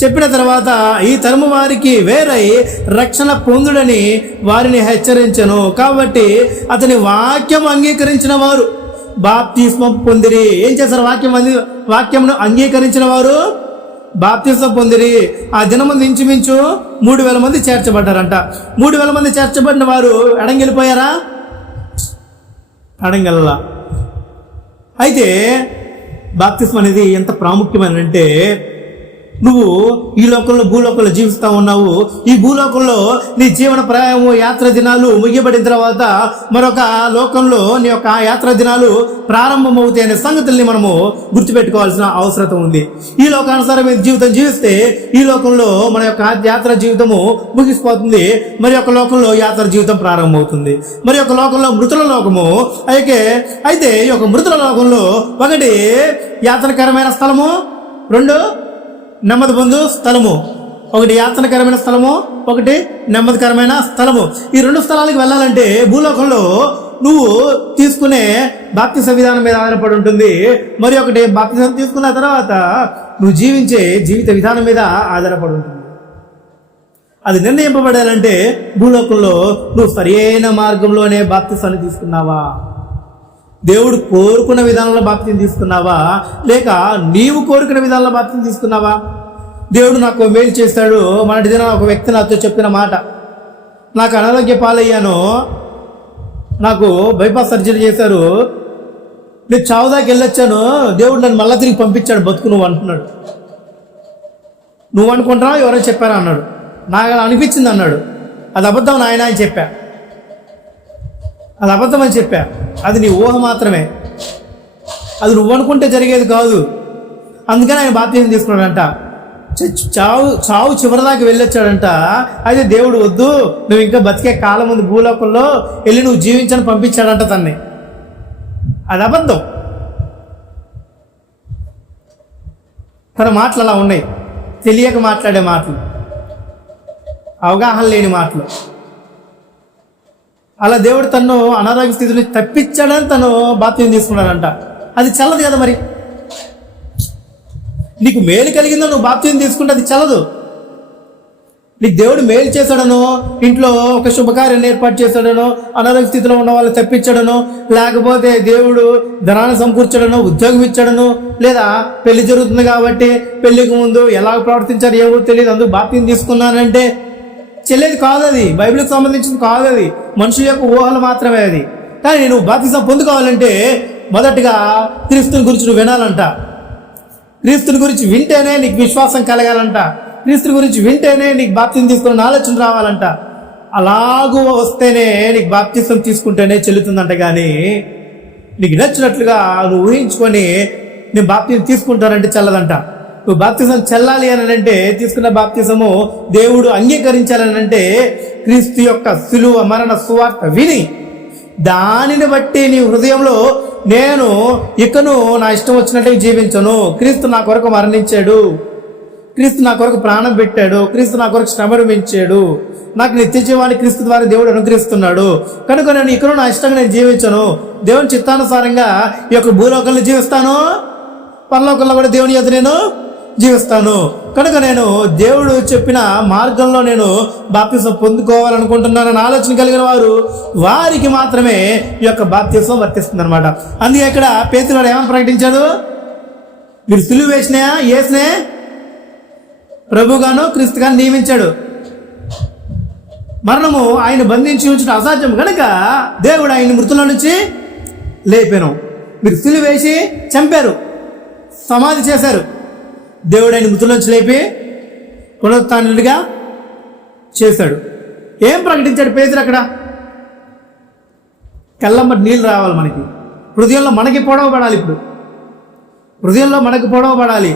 చెప్పిన తర్వాత ఈ తరము వారికి వేరై రక్షణ పొందుడని వారిని హెచ్చరించను. కాబట్టి అతని వాక్యం అంగీకరించిన వారు బాప్తిస్మం పొందిరి. ఏం చేశారు? వాక్యమును అంగీకరించిన వారు బాప్తిస్మం పొందిరి. ఆ దినమంది ఇంచుమించు 3000 మంది చేర్చబడ్డారంట. 3000 మంది చేర్చబడిన వారు ఎడంగెళ్ళిపోయారా? అడంగెళ్ళ. అయితే బాప్తిస్మం అనేది ఎంత ప్రాముఖ్యమైనంటే, నువ్వు ఈ లోకంలో భూలోకంలో జీవిస్తూ ఉన్నావు. ఈ భూలోకంలో నీ జీవన ప్రయాణము యాత్ర దినాలు ముగియబడిన తర్వాత మరొక లోకంలో నీ యొక్క యాత్ర దినాలు ప్రారంభమవుతాయి అనే సంగతుల్ని మనము గుర్తుపెట్టుకోవాల్సిన అవసరం ఉంది. ఈ లోకానుసారమైన జీవితం జీవిస్తే ఈ లోకంలో మన యొక్క యాత్ర జీవితము ముగిసిపోతుంది. మరి ఒక లోకంలో యాత్ర జీవితం ప్రారంభమవుతుంది. మరి ఒక లోకంలో మృతుల లోకము. అయితే ఈ యొక్క మృతుల లోకంలో ఒకటి యాత్రకరమైన స్థలము, రెండు నెమ్మది పొందు స్థలము. ఒకటి యాతనకరమైన స్థలము, ఒకటి నెమ్మదికరమైన స్థలము. ఈ రెండు స్థలాలకు వెళ్ళాలంటే భూలోకంలో నువ్వు తీసుకునే బాప్తిస్మ విధానం మీద ఆధారపడి ఉంటుంది. మరి ఒకటి బాప్తిస్మ తీసుకున్న తర్వాత నువ్వు జీవించే జీవిత విధానం మీద ఆధారపడి ఉంటుంది. అది నిర్ణయింపబడాలంటే భూలోకంలో నువ్వు సరైన మార్గంలోనే బాప్తిస్మాన్ని తీసుకున్నావా, దేవుడు కోరుకున్న విధానంలో బాప్తిస్మం తీసుకున్నావా, లేక నీవు కోరుకున్న విధానంలో బాప్తిస్మం తీసుకున్నావా? దేవుడు నాకు మేలు చేస్తాడు. మొన్నటి దినం ఒక వ్యక్తి నాతో చెప్పిన మాట, నాకు అనారోగ్య పాలయ్యాను, నాకు బైపాస్ సర్జరీ చేశారు, నేను చావుదాకి వెళ్ళొచ్చాను, దేవుడు నన్ను మళ్ళా తిరిగి పంపించాడు బతుకు నువ్వు అంటున్నాడు. నువ్వు అనుకుంటున్నావు ఎవరైనా చెప్పారా అన్నాడు. నాకు అనిపించింది అన్నాడు. అది అబద్ధం నాయన అని చెప్పా. అది అబద్ధం అని చెప్పా. అది నీ ఊహ మాత్రమే, అది నువ్వు అనుకుంటే జరిగేది కాదు. అందుకని ఆయన బాప్తిస్మం తీసుకున్నాడంట. చావు చివరిదాకా వెళ్ళొచ్చాడంట. అయితే దేవుడు వద్దు, నువ్వు ఇంకా బతికే కాలం ఉంది భూలోకంలో, వెళ్ళి నువ్వు జీవించని పంపించాడంట తన్ని. అది అబద్ధం. తన మాటలు అలా ఉన్నాయి, తెలియక మాట్లాడే మాటలు, అవగాహన లేని మాటలు. అలా దేవుడు తను అనారోగ్య స్థితి నుంచి తప్పించాడని తను బాప్తిస్మం తీసుకున్నాడంట. అది చల్లదు కదా. మరి నీకు మేలు కలిగిందో నువ్వు బాప్తిస్మం తీసుకుంటే అది చల్లదు. నీకు దేవుడు మేలు చేశాడనో, ఇంట్లో ఒక శుభకార్యాన్ని ఏర్పాటు చేశాడనో, అనారోగ్య స్థితిలో ఉన్న వాళ్ళు తప్పించాడనో, లేకపోతే దేవుడు ధనాన్ని సమకూర్చాడనో, ఉద్యోగం ఇచ్చాడనో, లేదా పెళ్లి జరుగుతుంది కాబట్టి పెళ్లికి ముందు ఎలా ప్రవర్తించారు ఏమో తెలియదు, అందుకు బాప్తిస్మం తీసుకున్నానంటే చెల్లేది కాదు. అది బైబిల్కి సంబంధించింది కాదు. అది మనుషుల యొక్క ఊహలు మాత్రమే. అది కానీ నువ్వు బాప్తిస్మం పొందుకోవాలంటే మొదటగా క్రీస్తుని గురించి నువ్వు వినాలంట. క్రీస్తుని గురించి వింటేనే నీకు విశ్వాసం కలగాలంట. క్రీస్తుని గురించి వింటేనే నీకు బాప్తిస్మం తీసుకున్న ఆలోచన రావాలంట. అలాగూ వస్తేనే నీకు బాప్తిస్మం తీసుకుంటేనే చెల్లుతుందంట. కానీ నీకు నచ్చినట్లుగా నువ్వు ఊహించుకొని నేను బాప్తిస్మం తీసుకుంటానంటే చల్లదంట. నువ్వు బాప్తిస్మం చెల్లాలి అని అంటే, తీసుకున్న బాప్తిస్మము దేవుడు అంగీకరించాలని అంటే, క్రీస్తు యొక్క సిలువ మరణ సువార్త విని దానిని బట్టి నీ హృదయంలో నేను ఇకను నా ఇష్టం వచ్చినట్టు జీవించను, క్రీస్తు నా కొరకు మరణించాడు, క్రీస్తు నా కొరకు ప్రాణం పెట్టాడు, క్రీస్తు నా కొరకు శ్రమ అనుభవించాడు, నాకు నిత్య జీవాన్ని క్రీస్తు ద్వారా దేవుడు అనుగ్రహిస్తున్నాడు, కనుక నేను ఇకను నా ఇష్టంగా నేను జీవించను, దేవుని చిత్తానుసారంగా ఈ యొక్క భూలోకంలో జీవిస్తాను, పరలోకంలో కూడా దేవుని యొద్ద నేను జీవిస్తాను. కనుక నేను దేవుడు చెప్పిన మార్గంలో నేను బాప్తిస్మం పొందుకోవాలనుకుంటున్నానని ఆలోచన కలిగిన వారికి మాత్రమే ఈ యొక్క బాప్తిస్మం వర్తిస్తుంది అనమాట. అందుకే ఇక్కడ పేతురు వాడు ఏమని ప్రకటించాడు? మీరు సిలువ వేసినే ప్రభుగాను క్రీస్తుగాను నియమించాడు. మరణము ఆయన బంధించి ఉంచడం అసాధ్యం కనుక దేవుడు ఆయన మృతుల నుంచి లేపాను. మీరు సిలువ వేసి చంపారు, సమాధి చేశారు, దేవుడు ఆయన మృతుల నుంచి లేపి పునరుత్థానుడిగా చేశాడు. ఏం ప్రకటించాడు పేతురు అక్కడ? కళ్ళమ్మటి నీళ్ళు రావాలి మనకి, హృదయంలో మనకి పొడవ పడాలి. ఇప్పుడు హృదయంలో మనకి పొడవ పడాలి.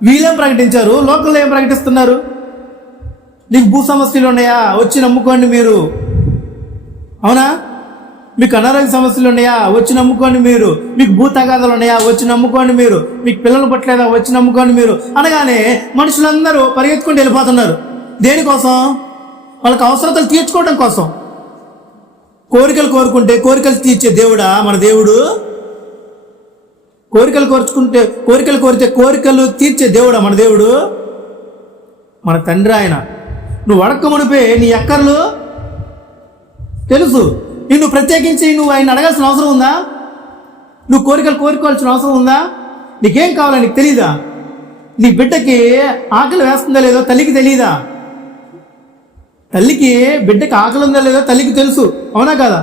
వీళ్ళేం ప్రకటించారు? లోకంలో ఏం ప్రకటిస్తున్నారు? నీకు భూ సమస్యలు ఉన్నాయా? వచ్చి నమ్ముకోండి మీరు. అవునా? మీకు అనారోగ్య సమస్యలు ఉన్నాయా? వచ్చి నమ్ముకోండి మీరు. మీకు భూ తగాదాలు ఉన్నాయా? వచ్చి నమ్ముకోండి మీరు. మీకు పిల్లలు పుట్టలేదా? వచ్చి నమ్ముకోండి మీరు అనగానే మనుషులందరూ పరిగెత్తుకుంటూ వెళ్ళిపోతున్నారు. దేనికోసం? వాళ్ళకి అవసరతలు తీర్చుకోవడం కోసం. కోరికలు కోరుకుంటే కోరికలు తీర్చే దేవుడా మన దేవుడు? కోరికలు కోరితే కోరికలు తీర్చే దేవుడా మన దేవుడు? మన తండ్రి ఆయన. నువ్వు అడక్క మునిపే నీ అక్కర్లు తెలుసు. నిన్ను ప్రత్యేకించి నువ్వు ఆయన అడగాల్సిన అవసరం ఉందా? నువ్వు కోరుకోవాల్సిన అవసరం ఉందా? నీకేం కావాలో నీకు తెలీదా? నీ బిడ్డకి ఆకలి వేస్తుందా లేదో తల్లికి తెలీదా? తల్లికి బిడ్డకి ఆకలి ఉందా లేదో తల్లికి తెలుసు. అవునా కదా?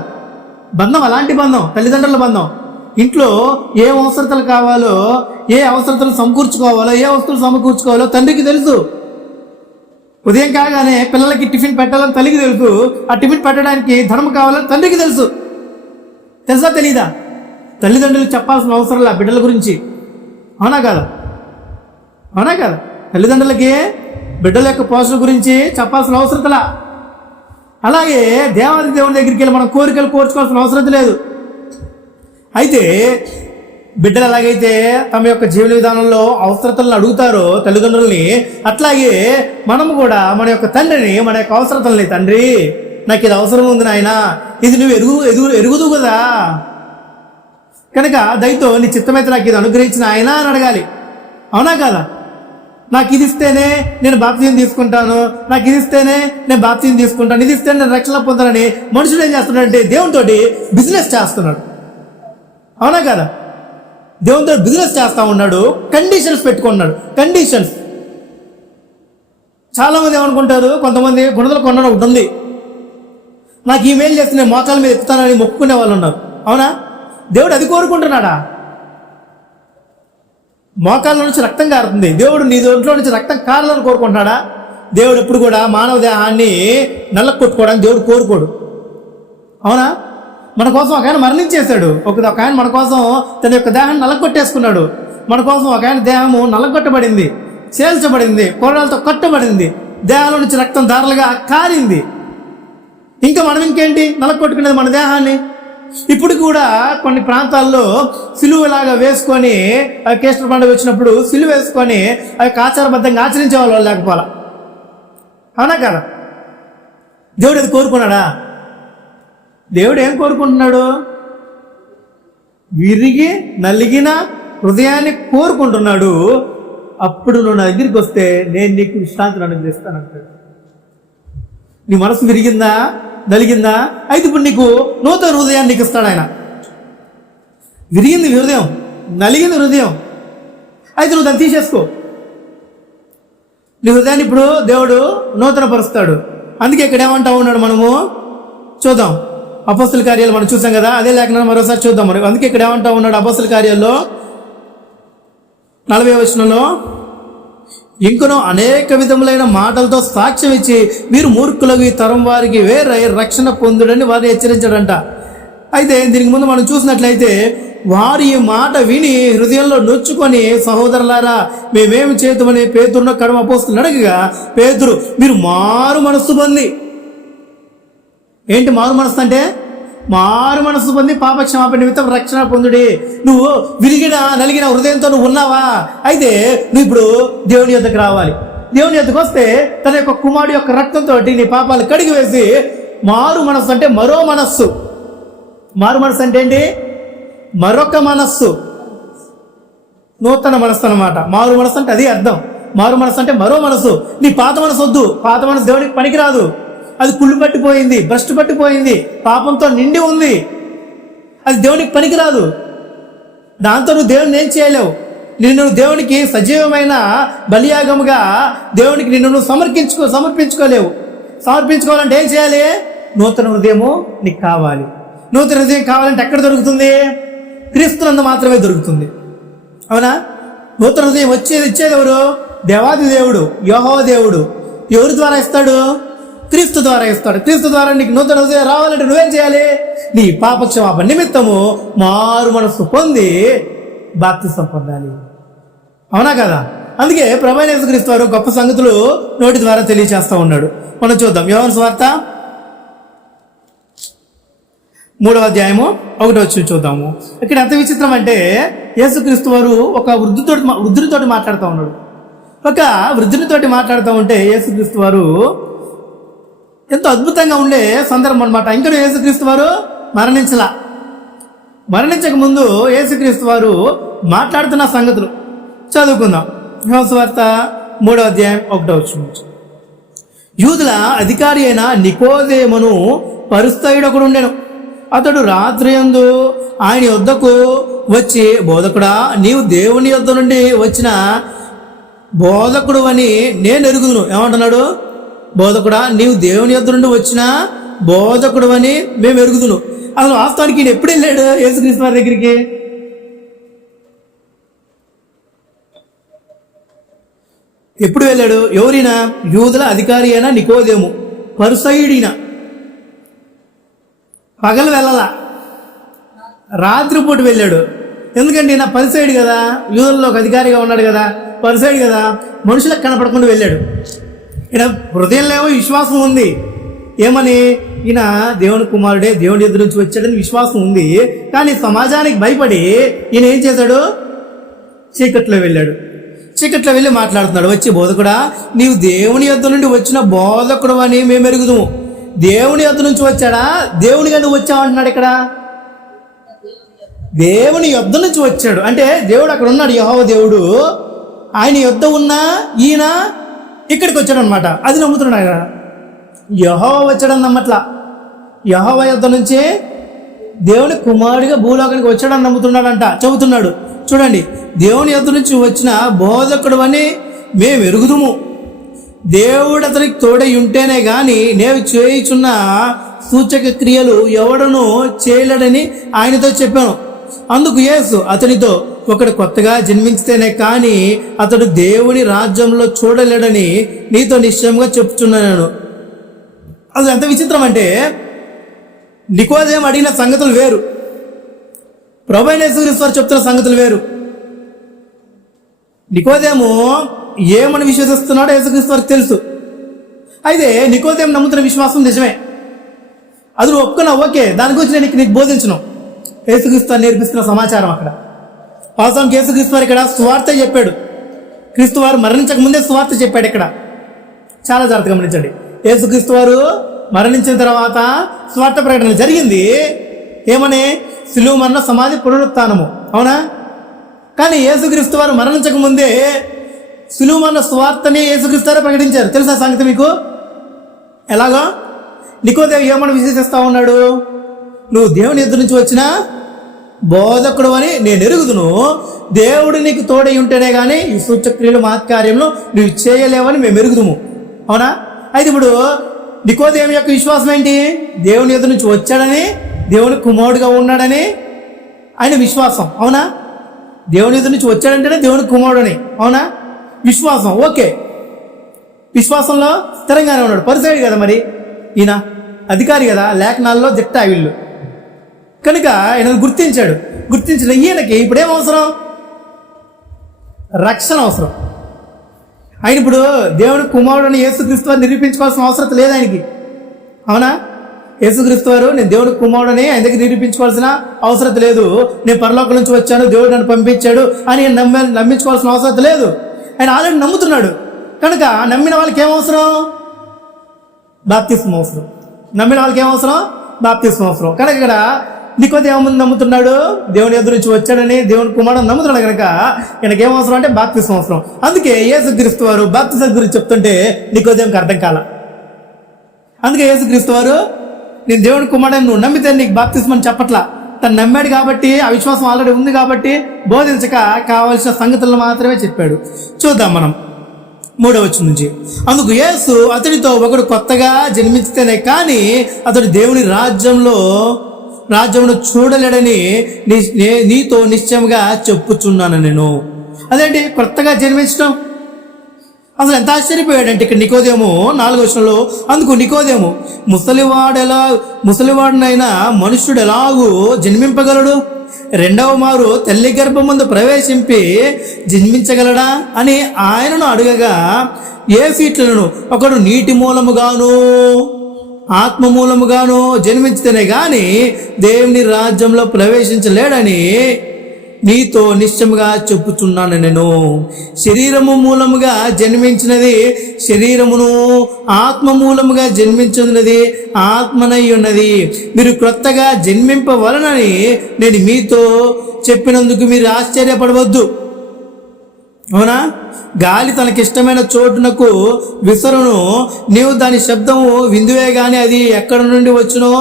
బంధం అలాంటి బంధం, తల్లిదండ్రుల బంధం. ఇంట్లో ఏ అవసరతలు కావాలో, ఏ అవసరతలు సమకూర్చుకోవాలో, ఏ వస్తువులు సమకూర్చుకోవాలో తండ్రికి తెలుసు. ఉదయం కాగానే పిల్లలకి టిఫిన్ పెట్టాలని తల్లికి తెలుసు. ఆ టిఫిన్ పెట్టడానికి ధనం కావాలని తండ్రికి తెలుసు. తెలుసా తెలీదా? తల్లిదండ్రులకు చెప్పాల్సిన అవసరం లే బిడ్డల గురించి. అవునా కదా? అవునా కదా? తల్లిదండ్రులకి బిడ్డల యొక్క పోషణ గురించి చెప్పాల్సిన అవసరతలా. అలాగే దేవాది దేవుని దగ్గరికి వెళ్ళి మనం కోరికలు కోర్చుకోవాల్సిన అవసరం లేదు. అయితే బిడ్డలు ఎలాగైతే తమ యొక్క జీవన విధానంలో అవసరతలను అడుగుతారో తల్లిదండ్రుల్ని, అట్లాగే మనము కూడా మన యొక్క తండ్రిని, మన యొక్క అవసరతల్ని, తండ్రి నాకు ఇది అవసరం ఉంది నాయన, ఇది నువ్వు ఎరుగుదు కదా, కనుక దయతో నీ చిత్తమైతే నాకు ఇది అనుగ్రహించిన ఆయన అని అడగాలి. అవునా కదా? నాకు ఇది ఇస్తేనే నేను బాప్తిజం తీసుకుంటాను, నాకు ఇది ఇస్తేనే నేను బాప్తిజం తీసుకుంటాను, ఇది ఇస్తేనే నేను రక్షణ పొందాలని మనుషుడు ఏం చేస్తున్నాడంటే దేవునితోటి బిజినెస్ చేస్తున్నాడు. అవునా కదా? దేవునితో బిజినెస్ చేస్తా ఉన్నాడు, కండిషన్స్ పెట్టుకున్నాడు. కండిషన్స్. చాలామంది ఏమనుకుంటారు, కొంతమంది గుణదల కొన్న ఒకటి ఉంది, నాకు ఈమెయిల్ చేస్తే నేను మోకాల మీద ఎత్తుతానని మొక్కుకునే వాళ్ళు ఉన్నారు. అవునా? దేవుడు అది కోరుకుంటున్నాడా? మోకాళ్ళ నుంచి రక్తం కారుతుంది, దేవుడు నీ ఒంట్లో నుంచి రక్తం కారాలని కోరుకుంటున్నాడా? దేవుడు ఎప్పుడు కూడా మానవ దేహాన్ని నల్లకు కొట్టుకోవడానికి దేవుడు కోరుకోడు. అవునా? మన కోసం ఒక ఆయన మరణించేశాడు. ఒక ఆయన మన కోసం తన యొక్క దేహాన్ని నల్లగొట్టేసుకున్నాడు. మన కోసం ఒక ఆయన దేహము నల్లగొట్టబడింది, చేల్చబడింది, కొరడాలతో కట్టబడింది, దేహంలో నుంచి రక్తం ధారలుగా కారింది. ఇంకా మనం ఇంకేంటి నల్లగొట్టుకునేది మన దేహాన్ని. ఇప్పుడు కూడా కొన్ని ప్రాంతాల్లో సిలువలాగా వేసుకొని, కేస్టర్ పండుగ వచ్చినప్పుడు సిలువ వేసుకొని అవి ఆచారబద్ధంగా ఆచరించే వాళ్ళు లేకపోవాలా. అవునా కదా? దేవుడు అది కోరుకున్నాడా? దేవుడు ఏం కోరుకుంటున్నాడు? విరిగి నలిగిన హృదయాన్ని కోరుకుంటున్నాడు. అప్పుడు నువ్వు నా దగ్గరికి వస్తే నేను నీకు విశ్రాంతిని అనుగ్రహిస్తానంటాడు. నీ మనసు విరిగిందా, నలిగిందా? అయితే ఇప్పుడు నీకు నూతన హృదయాన్ని నీకు ఇస్తాడు ఆయన. విరిగింది హృదయం, నలిగింది హృదయం, అయితే నువ్వు దాన్ని తీసేసుకో. నీ హృదయాన్ని ఇప్పుడు దేవుడు నూతన పరుస్తాడు. అందుకే ఇక్కడ ఏమంటా ఉన్నాడు, మనము చూద్దాం. అపోస్తుల కార్యాలు మనం చూసాం కదా, అదే లేఖనాన్ని మరోసారి చూద్దాం. మరి అందుకే ఇక్కడ ఏమంటా ఉన్నాడు అపోస్తుల కార్యాల్లో 40వ వచనంలో, ఇంకనూ అనేక విధములైన మాటలతో సాక్ష్యం ఇచ్చి మీరు మూర్ఖులకు ఈ తరం వారికి వేరే రక్షణ పొందుడని వారిని హెచ్చరించాడంట. అయితే దీనికి ముందు మనం చూసినట్లయితే వారు ఈ మాట విని హృదయంలో నొచ్చుకొని, సహోదరులారా మేమేమి చేతుమని పేతురును కడమ అపోస్తులను అడగగా, పేతురు మీరు మారు మనస్సు పొంది. ఏంటి మారు మనస్సు అంటే? మారు మనస్సు పొంది పాపక్షమాపణ నిమిత్తం రక్షణ పొందుడి. నువ్వు విరిగిన నలిగిన హృదయంతో నువ్వు ఉన్నావా? అయితే నువ్వు ఇప్పుడు దేవుని యొద్దకు రావాలి. దేవుని యొద్దకు వస్తే తన యొక్క కుమారుడు యొక్క రక్తంతో నీ పాపాలు కడిగి వేసి, మారు మనస్సు అంటే మరో మనస్సు. మారు మనస్సు అంటే ఏంటి? మరొక మనస్సు, నూతన మనస్సు అన్నమాట. మారు మనస్సు అంటే అది అర్థం. మారు మనస్సు అంటే మరో మనస్సు. నీ పాత మనసు వద్దు. పాత మనసు దేవుడికి పనికిరాదు. అది కుళ్ళు పట్టిపోయింది, భ్రష్టు పట్టిపోయింది, పాపంతో నిండి ఉంది. అది దేవునికి పనికిరాదు. దాంతో నువ్వు దేవుడిని ఏం చేయలేవు. నిన్ను దేవునికి సజీవమైన బలియాగముగా దేవునికి నిన్ను నువ్వు సమర్పించుకోలేవు. సమర్పించుకోవాలంటే ఏం చేయాలి? నూతన హృదయము నీకు కావాలి. నూతన హృదయం కావాలంటే ఎక్కడ దొరుకుతుంది? క్రీస్తునందు మాత్రమే దొరుకుతుంది. అవునా? నూతన హృదయం ఇచ్చేది ఎవరు? దేవాది దేవుడు, యెహోవా దేవుడు. ఎవరి ద్వారా ఇస్తాడు? క్రీస్తు ద్వారా ఇస్తాడు. క్రీస్తు ద్వారా నీకు నూతన హృదయం రావాలంటే నువ్వేం చేయాలి? నీ పాపక్షమాపణ నిమిత్తము మారు మనస్సు పొంది బాప్తిసం పొందాలి. అవునా కదా? అందుకే ప్రభువైన యేసుక్రీస్తు వారు గొప్ప సంగతులు నోటి ద్వారా తెలియచేస్తూ ఉన్నాడు. మనం చూద్దాం. యోహాను సువార్త 3వ అధ్యాయము 1వ వచనం చూద్దాము. ఇక్కడ ఎంత విచిత్రం అంటే, యేసుక్రీస్తు వారు ఒక వృద్ధునితోటి మాట్లాడుతూ ఉన్నాడు. ఒక వృద్ధునితోటి మాట్లాడుతూ ఉంటే యేసుక్రీస్తు వారు ఎంతో అద్భుతంగా ఉండే సందర్భం అనమాట. ఇంకా యేసుక్రీస్తు వారు మరణించక ముందు యేసుక్రీస్తు వారు మాట్లాడుతున్న సంగతులు చదువుకుందాం. యోహాను సువార్త 3వ అధ్యాయం 1వ వచనం. యూదుల అధికారి అయిన నికోదేమును పరిసయ్యుడు ఒకడు ఉండెను. అతడు రాత్రియందు ఆయన యొద్దకు వచ్చి, బోధకుడా నీవు దేవుని యొద్ద నుండి వచ్చిన బోధకుడు అని నేను ఎరుగుదును. ఏమంటున్నాడు? బోధకుడా నీవు దేవుని యొద్ద నుండి వచ్చిన బోధకుడు అని మేము ఎరుగుదును. అసలు వాస్తవానికి ఈయన ఎప్పుడు వెళ్ళాడు యేసుక్రీస్తు వారి దగ్గరికి? ఎప్పుడు వెళ్ళాడు? ఎవరైనా? యూదుల అధికారి అయినా నికోదేము, పరిసయ్యుడిన. పగలు వెళ్ళాల, రాత్రిపూట వెళ్ళాడు. ఎందుకంటే ఈయన పరిసయ్యుడు కదా, యూదుల్లో ఒక అధికారిగా ఉన్నాడు కదా, పరిసయ్యుడు కదా, మనుషులకు కనపడకుండా వెళ్ళాడు. ఈయన హృదయంలో ఏమో విశ్వాసం ఉంది. ఏమని? ఈయన దేవుని కుమారుడే, దేవుని ఎదురు నుంచి వచ్చాడని విశ్వాసం ఉంది. కానీ సమాజానికి భయపడి ఈయన ఏం చేశాడు? చీకట్లో వెళ్ళాడు. చీకట్లో వెళ్ళి మాట్లాడుతున్నాడు. వచ్చి, బోధకుడా, నీవు దేవుని యొద్ద నుండి వచ్చిన బోధకుడు అని మేము ఎరుగుదుము. దేవుని యొద్ద నుంచి వచ్చాడా? దేవునిగా నువ్వు వచ్చావు అంటున్నాడు ఇక్కడ. దేవుని యొద్ద నుంచి వచ్చాడు అంటే దేవుడు అక్కడ ఉన్నాడు, యెహోవా దేవుడు. ఆయన యొద్ద ఉన్నా ఈయన ఇక్కడికి వచ్చాడు అనమాట. అది నమ్ముతున్నాడు. ఆయన యెహోవా వచ్చాడని నమ్మట్లా. యెహోవా యొద్ద నుంచే దేవుని కుమారుడిగా భూలోకానికి వచ్చాడని నమ్ముతున్నాడంట, చెబుతున్నాడు. చూడండి, దేవుని యొద్ద నుంచి వచ్చిన బోధకుడు అని మేము ఎరుగుదుము. దేవుడు అతనికి తోడై ఉంటేనే గాని నేను చేయుచున్న సూచక క్రియలు ఎవడనూ చేయలేడని ఆయనతో చెప్పాను. అందుకు యేసు అతనితో, ఒకడు కొత్తగా జన్మించితేనే కానీ అతడు దేవుని రాజ్యంలో చూడలేడని నీతో నిశ్చయంగా చెప్తున్నాను. అది ఎంత విచిత్రం అంటే, నికోదేము అడిగిన సంగతులు వేరు, ప్రభువైన యేసుక్రీస్తు వారు చెప్తున్న సంగతులు వేరు. నికోదేము ఏమని విశ్వసిస్తున్నాడో యేసుక్రీస్తు వారికి తెలుసు. అయితే నికోదేము నమ్ముతున్న విశ్వాసం నిజమే, అది నువ్వు ఒప్పుకున్నా, ఓకే, దాని గురించి నేను నీకు బోధించను. యేసుక్రీస్తు వారు నేర్పిస్తున్న సమాచారం అక్కడ. వాస్తవానికి యేసుక్రీస్తు వారు ఇక్కడ సువార్త చెప్పాడు. క్రీస్తు వారు మరణించక ముందే సువార్త చెప్పాడు. ఇక్కడ చాలా జాగ్రత్తగా గమనించండి. యేసుక్రీస్తు వారు మరణించిన తర్వాత స్వార్థ ప్రకటన జరిగింది. ఏమని? సిలువ మరణ, సమాధి, పునరుత్థానము. అవునా? కానీ యేసుక్రీస్తు వారు మరణించక ముందే సిలువ మరణ స్వార్థని యేసుక్రీస్తు వారు ప్రకటించారు. తెలుసా సంగతి మీకు? ఎలాగో? నికోదేము ఏమని విశ్వసిస్తా ఉన్నాడు? నువ్వు దేవుని ఎదురు నుంచి వచ్చిన బోధకుడు అని నేను ఎరుగుదును. దేవుడు నీకు తోడై ఉంటేనే కానీ ఈ సూచక్రియలు మహత్కార్యంలో నువ్వు చేయలేవని మేము ఎరుగుదుము. అవునా? అయితే ఇప్పుడు నికోదేము యొక్క విశ్వాసం ఏంటి? దేవుని ఎదురు నుంచి వచ్చాడని, దేవుని కుమారుడుగా ఉన్నాడని ఆయన విశ్వాసం. అవునా? దేవుని ఎదురు నుంచి వచ్చాడంటేనే దేవుని కుమారుడని. అవునా? విశ్వాసం. ఓకే, విశ్వాసంలో స్థిరంగానే ఉన్నాడు. పరిసయ్యుడు కదా, మరి ఈయన అధికారి కదా, లేఖనాల్లో దిట్ట వీళ్ళు కనుక ఆయన గుర్తించిన ఈయనకి ఇప్పుడేం అవసరం? రక్షణ అవసరం. ఆయన ఇప్పుడు దేవుని కుమారుడని యేసుక్రీస్తు వారు నిరూపించుకోవాల్సిన అవసరం లేదు ఆయనకి. అవునా? యేసుక్రీస్తు వారు నేను దేవుని కుమారుడని ఆయన దగ్గర నిరూపించుకోవాల్సిన అవసరం లేదు. నేను పరలోకం నుంచి వచ్చాను, దేవుడు నన్ను పంపించాడు అని నమ్మించుకోవాల్సిన అవసరం లేదు. ఆయన ఆల్రెడీ నమ్ముతున్నాడు. కనుక నమ్మిన వాళ్ళకి ఏమవసరం? బాప్తిస్మం అవసరం. నమ్మిన వాళ్ళకి ఏమవసరం? బాప్తిస్మం అవసరం. కనుక ఇక్కడ నికోదేము నమ్ముతున్నాడు, దేవుని ఎదురు నుంచి వచ్చాడని, దేవుని కుమారుడు నమ్ముతున్నాడు. కనుక ఈయనకి ఏమవసరం అంటే బాప్తిస్మం అవసరం. అందుకే యేసుక్రీస్తు వారు బాప్తిసం గురించి చెప్తుంటే నికోదేముకి అర్థం కాల. అందుకే యేసుక్రీస్తు వారు నేను దేవుని కుమారుడని నువ్వు నమ్మితే నీకు బాప్తిస్మం అని చెప్పట్లా. తను నమ్మాడు కాబట్టి, ఆ విశ్వాసం ఆల్రెడీ ఉంది కాబట్టి బోధించక కావలసిన సంగతులను మాత్రమే చెప్పాడు. చూద్దాం మనం 3వ వచనం నుంచి. అందుకు యేసు అతడితో, ఒకడు కొత్తగా జన్మించితేనే కానీ అతడు దేవుని రాజ్యమును చూడలేడని నీతో నిశ్చయంగా చెప్పుచున్నాను నేను. అదేంటి కొత్తగా జన్మించడం? అసలు ఎంత ఆశ్చర్యపోయాడంటే ఇక్కడ నికోదేము 4వ వచనంలో. అందుకు నికోదేము, ముసలివాడునైనా మనుష్యుడు ఎలాగూ జన్మింపగలడు? రెండవ మారు తల్లి గర్భమందు ప్రవేశింపి జన్మించగలడా అని ఆయనను అడగగా, యేసు ఇట్లను, ఒకడు నీటి మూలముగాను ఆత్మ మూలముగాను జన్మించితేనే గాని దేవుని రాజ్యంలో ప్రవేశించలేడని నీతో నిశ్చయముగా చెప్పుచున్నాను నేను. శరీరము మూలముగా జన్మించినది శరీరమును, ఆత్మ మూలముగా జన్మించినది ఆత్మనై ఉన్నది. మీరు క్రొత్తగా జన్మింపవలనని నేను మీతో చెప్పినందుకు మీరు ఆశ్చర్యపడవద్దు. అవునా? గాలి తనకిష్టమైన చోటునకు విసరును, నీవు దాని శబ్దము విందువే గాని అది ఎక్కడి నుండి వచ్చునో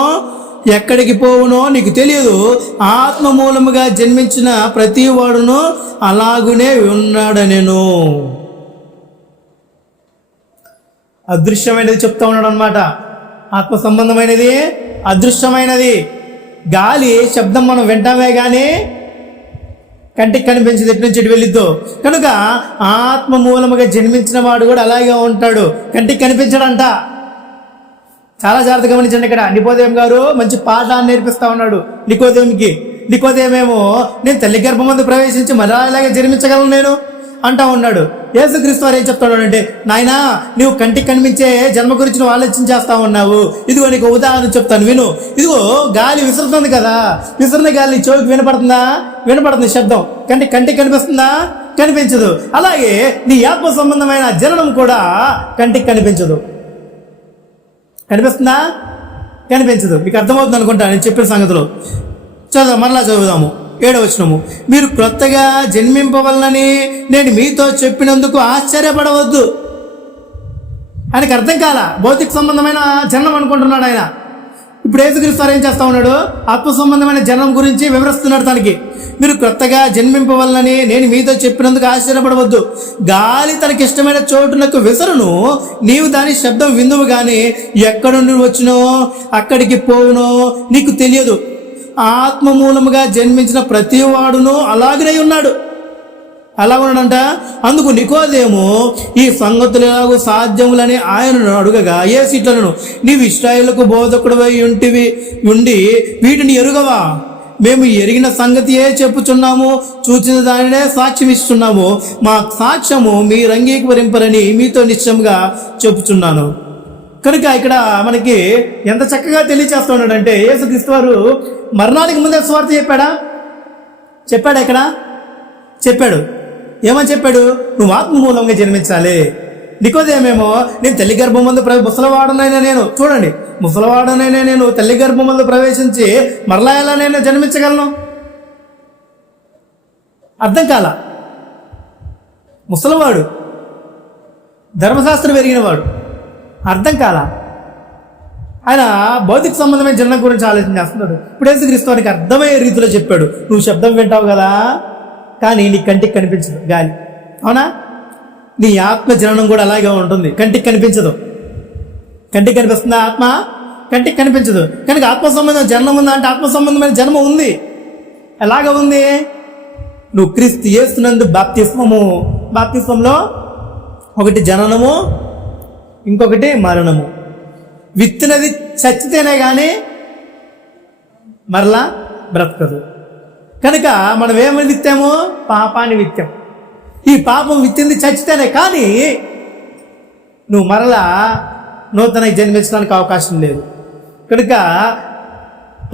ఎక్కడికి పోవునో నీకు తెలియదు. ఆత్మ మూలముగా జన్మించిన ప్రతి వాడును అలాగునే ఉన్నాడనెను. అదృశ్యమైనది చెప్తా ఉన్నాడు అనమాట. ఆత్మ సంబంధమైనది అదృశ్యమైనది. గాలి శబ్దం మనం వింటామే కానీ కంటికి కనిపించేది ఎటు నుంచి ఎటు వెళ్ళిద్దో. కనుక ఆత్మ మూలముగా జన్మించిన వాడు కూడా అలాగే ఉంటాడు, కంటికి కనిపించడంట. చాలా జాగ్రత్తగా గమనించండి. ఇక్కడ నికోదేము గారు మంచి పాఠాన్ని నేర్పిస్తా ఉన్నాడు నికోదేముకి. నికోదేమేమో నేను తల్లి గర్భమందు ప్రవేశించి మళ్ళా ఇలాగే జన్మించగలను నేను అంటా ఉన్నాడు. యేసుక్రీస్తు వారు ఏం చెప్తాడు అంటే, నాయనా నువ్వు కంటికి కనిపించే జన్మ గురించి నువ్వు ఆలోచన చేస్తా ఉన్నావు. ఇదిగో నీకు ఉదాహరణ చెప్తాను విను. ఇదిగో గాలి విసురుతుంది కదా, విసురున్న గాలి చెవికి వినపడుతుందా? వినపడుతుంది శబ్దం. కంటికి కనిపిస్తుందా? కనిపించదు. అలాగే నీ ఆత్మ సంబంధమైన జననం కూడా కంటికి కనిపించదు. కనిపిస్తుందా? కనిపించదు. మీకు అర్థమవుతుంది అనుకుంటా నేను చెప్పిన సంగతులు. మరలా చదువుదాము 7వ వచనము. మీరు క్రొత్తగా జన్మింపవలనని నేను మీతో చెప్పినందుకు ఆశ్చర్యపడవద్దు. ఆయనకు అర్థం కాల, భౌతిక సంబంధమైన జన్మం అనుకుంటున్నాడు ఆయన. ఇప్పుడు యేసుక్రీస్తు వారు ఏం చేస్తా ఉన్నాడు? ఆత్మ సంబంధమైన జన్మం గురించి వివరిస్తున్నాడు తనకి. మీరు క్రొత్తగా జన్మింపవలనని నేను మీతో చెప్పినందుకు ఆశ్చర్యపడవద్దు. గాలి తనకి ఇష్టమైన చోటునకు విసరును, నీవు దాని శబ్దం విందువు గాని ఎక్కడ నుండి వచ్చినో అక్కడికి పోవునో నీకు తెలియదు. ఆత్మ మూలముగా జన్మించిన ప్రతి వాడును అలాగనే ఉన్నాడు. అలా ఉన్నాడంట. అందుకు నికోదేము ఈ సంగతులు ఎలాగో సాధ్యములని ఆయనను అడుగగా, ఏ సీట్లను నీవు ఇశ్రాయేలుకు బోధకుడివై ఉండి వీటిని ఎరుగవా? మేము ఎరిగిన సంగతియే చెప్పుచున్నాము, చూచిన దానినే సాక్ష్యం ఇస్తున్నాము. మా సాక్ష్యము మీరు అంగీకరింపరని మీతో నిశ్చయంగా చెప్పుచున్నాను. కనుక ఇక్కడ మనకి ఎంత చక్కగా తెలియచేస్తూ ఉన్నాడంటే, యేసుక్రీస్తు వారు మరణానికి ముందే స్వార్థ చెప్పాడా? ఇక్కడ చెప్పాడు. ఏమని చెప్పాడు? నువ్వు ఆత్మ మూలంగా జన్మించాలి. నికోదేమేమో నేను తల్లి గర్భం ముందు ముసలవాడనైనా నేను, చూడండి, ముసలవాడనైనా నేను తల్లి గర్భం ముందు ప్రవేశించి మరలా ఎలా నేను జన్మించగలను? అర్థం కాల. ముసలివాడు, ధర్మశాస్త్రం పెరిగినవాడు, అర్థం కాల. ఆయన భౌతిక సంబంధమైన జన్మం గురించి ఆలోచన చేస్తున్నాడు. ఇప్పుడు యేసుక్రీస్తు వారికి అర్థమయ్యే రీతిలో చెప్పాడు. నువ్వు శబ్దం వింటావు కదా, కానీ నీ కంటికి కనిపించదు గాలి, అవునా? నీ ఆత్మ జననం కూడా అలాగే ఉంటుంది, కంటికి కనిపించదు. కంటికి కనిపిస్తుందా ఆత్మ? కంటికి కనిపించదు. కనుక ఆత్మ సంబంధం జన్మం ఉందా అంటే ఆత్మ సంబంధమైన జన్మ ఉంది. ఎలాగ ఉంది? నువ్వు క్రీస్తు యేసునందు బాప్తిస్మంలో ఒకటి జననము, ఇంకొకటి మరణము. విత్తినది చచ్చితేనే కానీ మరలా బ్రతకదు. కనుక మనం ఏమని విత్తాము? పాపాన్ని విత్తాం. ఈ పాపం విత్తింది చచ్చితేనే కానీ నువ్వు మరలా నూతన జన్మించడానికి అవకాశం లేదు. కనుక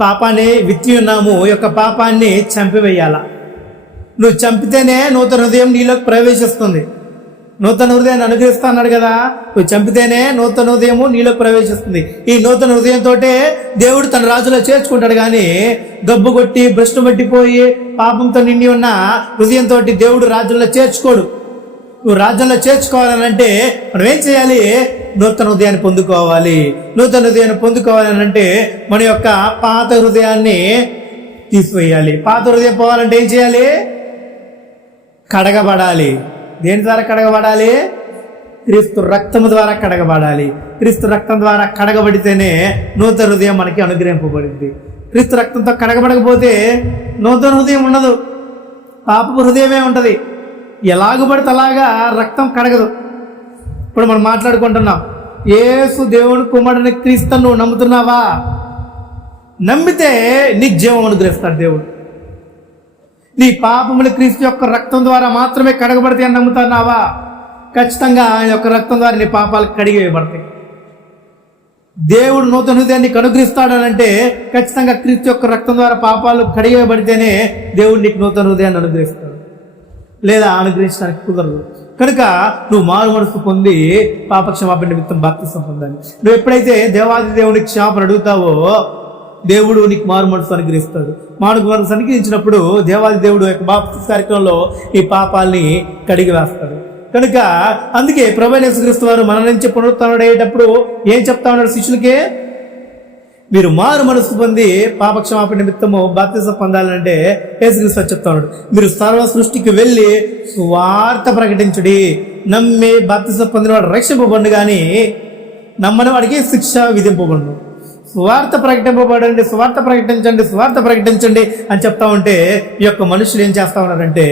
పాపాన్ని విత్తి ఉన్నాము, ఈ యొక్క పాపాన్ని చంపివేయాల. నువ్వు చంపితేనే నూతన హృదయం నీలోకి ప్రవేశిస్తుంది. నూతన హృదయాన్ని అనుగ్రహిస్తా అన్నాడు కదా, నువ్వు చంపితేనే నూతన హృదయము నీలో ప్రవేశిస్తుంది. ఈ నూతన హృదయంతో దేవుడు తన రాజులో చేర్చుకుంటాడు. కానీ గబ్బు కొట్టి భ్రష్టు పట్టిపోయి పాపంతో నిండి ఉన్న హృదయంతో దేవుడు రాజ్యంలో చేర్చుకోడు. నువ్వు రాజ్యంలో చేర్చుకోవాలనంటే మనం ఏం చేయాలి? నూతన హృదయాన్ని పొందుకోవాలి. నూతన హృదయాన్ని పొందుకోవాలని అంటే మన యొక్క పాత హృదయాన్ని తీసివేయాలి. పాత హృదయం పోవాలంటే ఏం చేయాలి? కడగబడాలి. దేని ద్వారా కడగబడాలి? క్రీస్తు రక్తము ద్వారా కడగబడాలి. క్రీస్తు రక్తం ద్వారా కడగబడితేనే నూతన హృదయం మనకి అనుగ్రహింపబడింది. క్రీస్తు రక్తంతో కడగబడకపోతే నూతన హృదయం ఉండదు, పాపపు హృదయమే ఉంటుంది. ఎలాగ పడితే అలాగా రక్తం కడగదు. ఇప్పుడు మనం మాట్లాడుకుంటున్నాం, యేసు దేవుని కుమారుని క్రీస్తుని నువ్వు నమ్ముతున్నావా? నమ్మితే నీకు జీవం అనుగ్రహిస్తాడు దేవుడు. నీ పాపములు క్రీస్తు యొక్క రక్తం ద్వారా మాత్రమే కడగబడతాయి అని నమ్ముతున్నావా? ఖచ్చితంగా ఆయన యొక్క రక్తం ద్వారా నీ పాపాలు కడిగివేయబడతాయి. దేవుడు నూతన హృదయాన్ని అనుగ్రహిస్తాడనంటే ఖచ్చితంగా క్రీస్తు యొక్క రక్తం ద్వారా పాపాలు కడిగివేయబడితేనే దేవుడు నీకు నూతన హృదయాన్ని అనుగ్రహిస్తాడు, లేదా అనుగ్రహించడానికి కుదరదు. కనుక నువ్వు మారు మనసు పొంది పాపక్షమాపణ నిమిత్తం బాప్తిసం పొందాలి. నువ్వు ఎప్పుడైతే దేవాది దేవునికి క్షమాపణ అడుగుతావో దేవుడు నీకు మారు మనసు అనుగ్రహిస్తాడు. మారు మనసు అనుగ్రహించినప్పుడు దేవాది దేవుడు యొక్క బాప్తిస్మ కార్యక్రమంలో ఈ పాపాలని కడిగి వేస్తాడు. కనుక అందుకే ప్రభువైన యేసుక్రీస్తు వారు మన నుంచి పునరుత్థానుడయ్యేటప్పుడు ఏం చెప్తా ఉన్నాడు శిష్యులకి? మీరు మారు మనసు పొంది పాపక్షమాపణ నిమిత్తము బాప్తిసం పొందాలంటే యేసుక్రీస్తు వారు చెప్తా ఉన్నాడు, మీరు సర్వ సృష్టికి వెళ్ళి సువార్త ప్రకటించుడి. నమ్మి బాప్తిసం పొందిన వాడు రక్షింపబడు, కానీ నమ్మని వాడికి శిక్ష విధింపబడు. సువార్త ప్రకటింపబడండి, సువార్త ప్రకటించండి, సువార్త ప్రకటించండి అని చెప్తా ఉంటే ఈ యొక్క మనుషులు ఏం చేస్తా ఉన్నారంటే,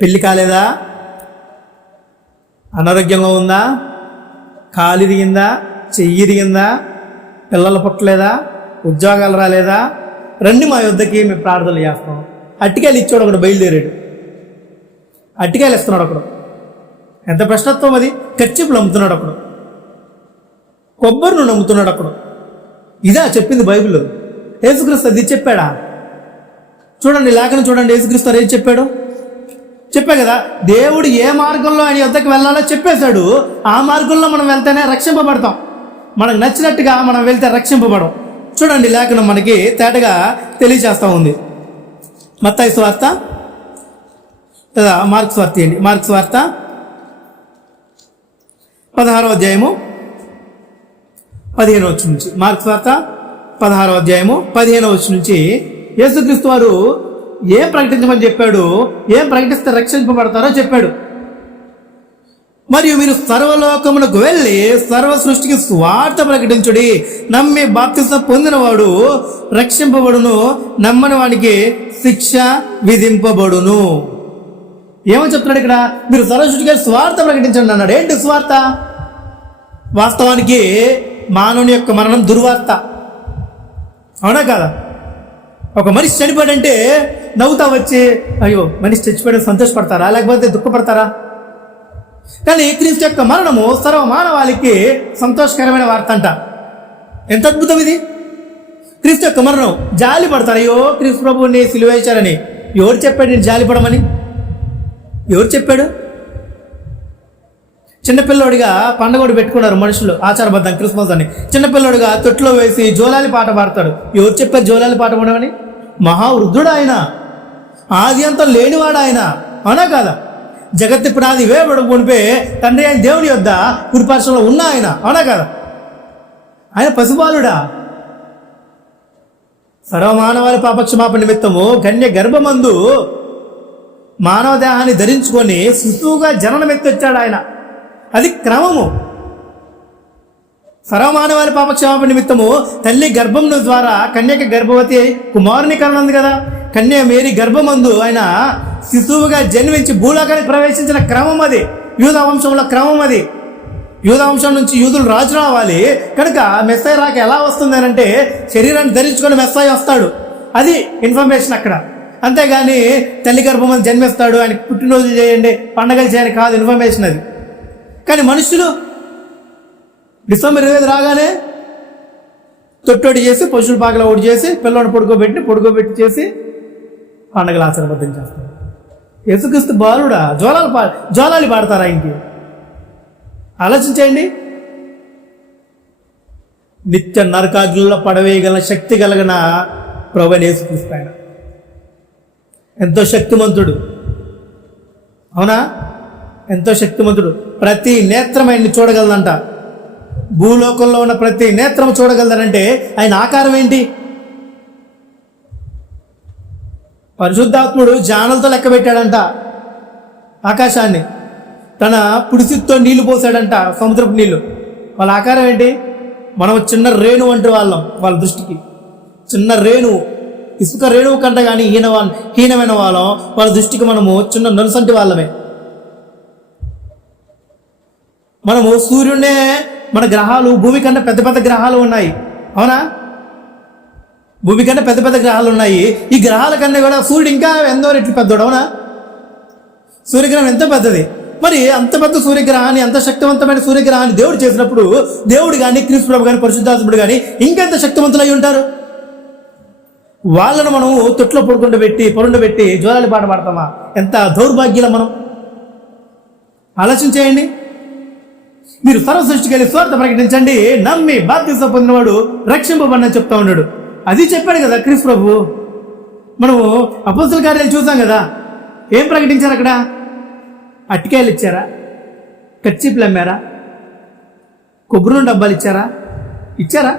పెళ్లి కాలేదా, అనారోగ్యంగా ఉందా, కాలు ఇరిగిందా, చెయ్యి ఇరిగిందా, పిల్లలు పుట్టలేదా, ఉద్యోగాలు రాలేదా, రండి మా యుద్ధకి మేము ప్రార్థనలు చేస్తాం. అట్టికాయలు ఇచ్చాడు ఒకడు, బయలుదేరాడు. అట్టికాయలు ఇస్తున్నాడు ఒకడు. ఎంత ప్రశ్నత్వం అది. కర్చీపులు అమ్ముతున్నాడు ఒకడు, కొబ్బరి నూనె అమ్ముతున్నాడు ఒకడు. ఇదా చెప్పింది బైబిల్? యేసుక్రీస్తు అది చెప్పాడా? చూడండి, లేఖనం చూడండి, యేసుక్రీస్తు ఏం చెప్పాడు? చెప్పా కదా, దేవుడు ఏ మార్గంలో ఆయన యుద్ధకి వెళ్ళాలో చెప్పేశాడు. ఆ మార్గంలో మనం వెళ్తేనే రక్షింపబడతాం. మనకు నచ్చినట్టుగా మనం వెళ్తే రక్షింపబడం. చూడండి, లేఖనం మనకి తేటగా తెలియజేస్తూ ఉంది. మత్తయి సువార్త లేదా మార్కు సువార్త ఏంటి? మార్కు సువార్త 16వ అధ్యాయము 15వ వచనం నుంచి. మార్కు సువార్త 16వ అధ్యాయము 15వ వచనం నుంచి యేసుక్రీస్తు వారు ఏం ప్రకటించమని చెప్పాడు, ఏం ప్రకటిస్తే రక్షింపబడతారో చెప్పాడు. మరియు మీరు సర్వలోకమునకు వెళ్ళి సర్వ సృష్టికి స్వార్థ ప్రకటించుడి. నమ్మి బాప్తిసం పొందినవాడు రక్షింపబడును, నమ్మని వానికి శిక్ష విధింపబడును. ఏమని చెప్తున్నాడు ఇక్కడ? మీరు సర్వ సృష్టికి స్వార్థ ప్రకటించండి అన్నాడు. ఏంటి స్వార్థ? వాస్తవానికి మానవుని యొక్క మరణం దుర్వార్త, అవునా కాదా? ఒక మనిషి చనిపోయాడంటే నవ్వుతా వచ్చి, అయ్యో మనిషి చచ్చిపోయాడని సంతోషపడతారా, లేకపోతే దుఃఖపడతారా? కానీ క్రీస్తు యొక్క మరణము సర్వ మానవాళికి సంతోషకరమైన వార్త అంట. ఎంత అద్భుతం ఇది! క్రీస్తు యొక్క మరణం జాలి పడతారు. అయ్యో క్రీస్తు ప్రభువుని సిలువేశారని. ఎవరు చెప్పాడు నేను జాలి పడమని? ఎవరు చెప్పాడు? చిన్నపిల్లోడిగా పండగోడు పెట్టుకున్నారు మనుషులు, ఆచారబద్ధం క్రిస్మస్ అని. చిన్నపిల్లోడిగా తొట్టులో వేసి జోలాలి పాట పాడతాడు. ఎవరు చెప్పారు జోలాలి పాట పాడమని? మహావృద్ధుడు ఆయన, ఆది అంతం లేనివాడు ఆయన, అవునా కాదా? జగత్తి పునాది వేయబడు మునిపే తండ్రి ఆయన దేవుని యొద్ద కుడిపార్శ్వంలో ఉన్న ఆయన, అవునా కాదా? ఆయన పశుబాలుడా? సర్వమానవాళి పాపక్షమాపణ నిమిత్తము కన్య గర్భమందు మానవ దేహాన్ని ధరించుకొని శిశువుగా జననమెత్తొచ్చాడు ఆయన. అది క్రమము. సర్వమానవాళి పాపక్షమాపణ నిమిత్తము తల్లి గర్భం ద్వారా కన్యక గర్భవతి కుమారుని కనుంది కదా. కన్య మేరీ గర్భమందు ఆయన శిశువుగా జన్మించి భూలోకానికి ప్రవేశించిన క్రమం అది. యూదా వంశంలో క్రమం అది. యూదా వంశం నుంచి యూదులు రాజు రావాలి కనుక మెస్సాయి రాక ఎలా వస్తుంది అని అంటే, శరీరాన్ని ధరించుకొని మెస్సాయి వస్తాడు. అది ఇన్ఫర్మేషన్ అక్కడ. అంతేగాని తల్లి గర్భమందు జన్మిస్తాడు, ఆయన పుట్టినరోజు చేయండి, పండగలు చేయండి కాదు ఇన్ఫర్మేషన్ అది. కానీ మనుషులు డిసెంబర్ 25 రాగానే తొట్టోడి చేసి, పశువుల పాకల ఒకటి చేసి, పిల్లోని పొడుకోబెట్టి చేసి పండగలు ఆచరణబద్ధం చేస్తారు. యేసుక్రీస్తు బాలుడా? జోలాలి పాడతారా ఆయనకి? ఆలోచించండి. నిత్య నరకాగ్నిలో పడవేయగల శక్తి కలిగిన ప్రభువైన యేసుక్రీస్తు ఆయన ఎంతో శక్తిమంతుడు, అవునా? ఎంతో శక్తిమంతుడు. ప్రతి నేత్రం ఆయన్ని చూడగలదంట. భూలోకంలో ఉన్న ప్రతి నేత్రం చూడగలదనంటే ఆయన ఆకారం ఏంటి? పరిశుద్ధాత్ముడు జానలతో లెక్క పెట్టాడంట ఆకాశాన్ని. తన పుడిసితో నీళ్లు పోసాడంట, సముద్రపు నీళ్లు. వాళ్ళ ఆకారం ఏంటి? మనం చిన్న రేణు వంటి వాళ్ళం వాళ్ళ దృష్టికి. చిన్న రేణువు, ఇసుక రేణువు కంట కానీ హీనమైన వాళ్ళం వాళ్ళ దృష్టికి. మనము చిన్న నలుసంటి వాళ్ళమే. మనము సూర్యుడే, మన గ్రహాలు భూమి కన్నా పెద్ద పెద్ద గ్రహాలు ఉన్నాయి, అవునా? భూమి కన్నా పెద్ద పెద్ద గ్రహాలు ఉన్నాయి. ఈ గ్రహాల కన్నా కూడా సూర్యుడు ఇంకా ఎంతో రెట్లు పెద్దోడు, అవునా? సూర్యగ్రహం ఎంత పెద్దది. మరి అంత పెద్ద సూర్యగ్రహాన్ని, అంత శక్తివంతమైన సూర్యగ్రహాన్ని దేవుడు చేసినప్పుడు దేవుడు కానీ క్రీస్తు ప్రభు కానీ పరిశుద్ధాత్ముడు కానీ ఇంకెంత శక్తివంతులు అయి ఉంటారు. వాళ్ళను మనం తొట్లో పొరుండబెట్టి జోలాలి పాట పాడతామా? ఎంత దౌర్భాగ్యం మనం. ఆలోచించేయండి. మీరు సర్వ సృష్టికి వెళ్ళి స్వార్థ ప్రకటించండి, నమ్మి బాప్తిసం పొందినవాడు రక్షింపబడని చెప్తా ఉన్నాడు. అది చెప్పాడు కదా క్రీస్తు ప్రభు. మనము అపోస్తల కార్యాలు చూసాం కదా. ఏం ప్రకటించారు అక్కడ? అట్టికాయలు ఇచ్చారా? కర్చీపులు అమ్మారా? కొబ్బరి నూనె డబ్బాలు ఇచ్చారా?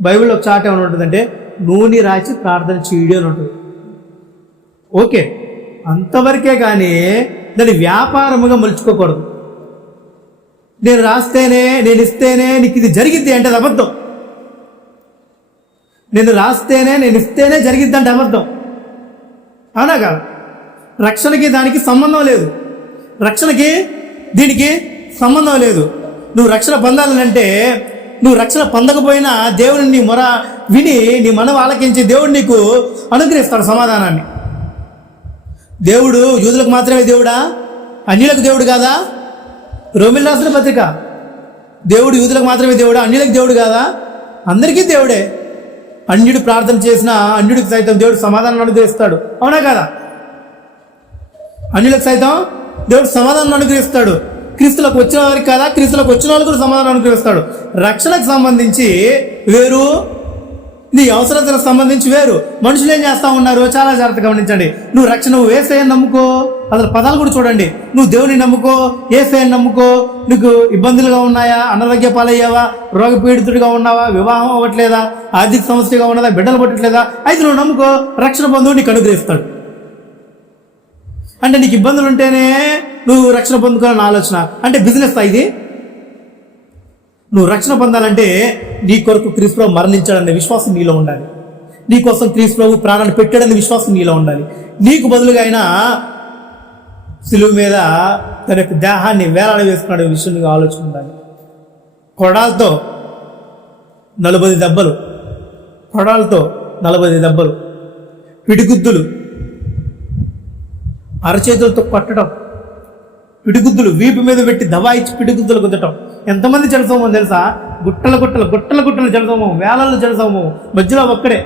బైబిల్లో ఒక చాట ఏమైనా ఉంటుందంటే నూనె రాచి ప్రార్థన చేయడం అని ఉంటుంది. ఓకే, అంతవరకే కానీ దాన్ని వ్యాపారముగా మలుచుకోకూడదు. నేను రాస్తేనే, నేను ఇస్తేనే నీకు ఇది జరిగిద్ది అంటే అది అబద్ధం. నేను రాస్తేనే, నేను ఇస్తేనే జరిగిద్ది అంటే అబద్ధం. అవునా కాదు? రక్షణకి దానికి సంబంధం లేదు. రక్షణకి దీనికి సంబంధం లేదు. నువ్వు రక్షణ పొందాలంటే, నువ్వు రక్షణ పొందకపోయినా దేవుడిని నీ మొర విని నీ మనవి ఆలకించి దేవుడు నీకు అనుగ్రహిస్తాడు సమాధానాన్ని. దేవుడు యూదులకు మాత్రమే దేవుడా? అన్యులకు దేవుడు కాదా? రోమిల్ రాసిన పత్రిక. దేవుడు యూదులకు మాత్రమే దేవుడా? అన్యులకు దేవుడు కాదా? అందరికీ దేవుడే. అన్యుడు ప్రార్థన చేసినా అన్యుడికి సైతం దేవుడు సమాధానం అనుగ్రహిస్తాడు. అవునా కదా? అన్యులకు సైతం దేవుడు సమాధానం అనుగ్రహిస్తాడు. క్రీస్తులకు వచ్చిన వారికి కదా, క్రీస్తులకు వచ్చిన వాళ్ళకు కూడా సమాధానం అనుగ్రహిస్తాడు. రక్షణకు సంబంధించి వేరు, నీ అవసరతలకు సంబంధించి వేరు. మనుషులు ఏం చేస్తా ఉన్నారు? చాలా జాగ్రత్తగా గమనించండి. నువ్వు రక్షణ యేసయ్యని నమ్ముకో, అసలు పదాలు కూడా చూడండి. నువ్వు దేవుని నమ్ముకో, యేసయ్యని నమ్ముకో. నీకు ఇబ్బందులుగా ఉన్నాయా? అనారోగ్య పాలయ్యావా? రోగపీడితుడిగా ఉన్నావా? వివాహం అవ్వట్లేదా? ఆర్థిక సమస్యగా ఉన్నదా? బిడ్డలు పట్టట్లేదా? అయితే నువ్వు నమ్ముకో, రక్షణ బంధువు నీకు అనుగ్రహిస్తాడు. అంటే నీకు ఇబ్బందులు ఉంటేనే నువ్వు రక్షణ పొందుకోవాలని ఆలోచన అంటే బిజినెస్ ఇది. నువ్వు రక్షణ పొందాలంటే నీ కొరకు క్రీస్తు ప్రభు మరణించాడనే విశ్వాసం నీలో ఉండాలి. నీ కోసం క్రీస్తు ప్రభు ప్రాణాన్ని పెట్టాడనే విశ్వాసం నీలో ఉండాలి. నీకు బదులుగా ఆయన సిలువ మీద తన యొక్క దేహాన్ని వేలాడ వేసుకున్నాడు విషయం నీకు ఆలోచన ఉండాలి. కొడాలతో 40 దెబ్బలు, కొడాలతో 40 దెబ్బలు, పిడిగుద్దులు, అరచేతులతో కొట్టడం, పిడిగుద్దులు వీపు మీద పెట్టి దబాయిచ్చి పిడిగుద్దులు గుద్దటం. ఎంతమంది జనసమూహం తెలుసా? గుట్టల గుట్టలు గుట్టల గుట్టలు జనసమూహం, వేలల్లో జనసమూహం, మధ్యలో ఒక్కడే.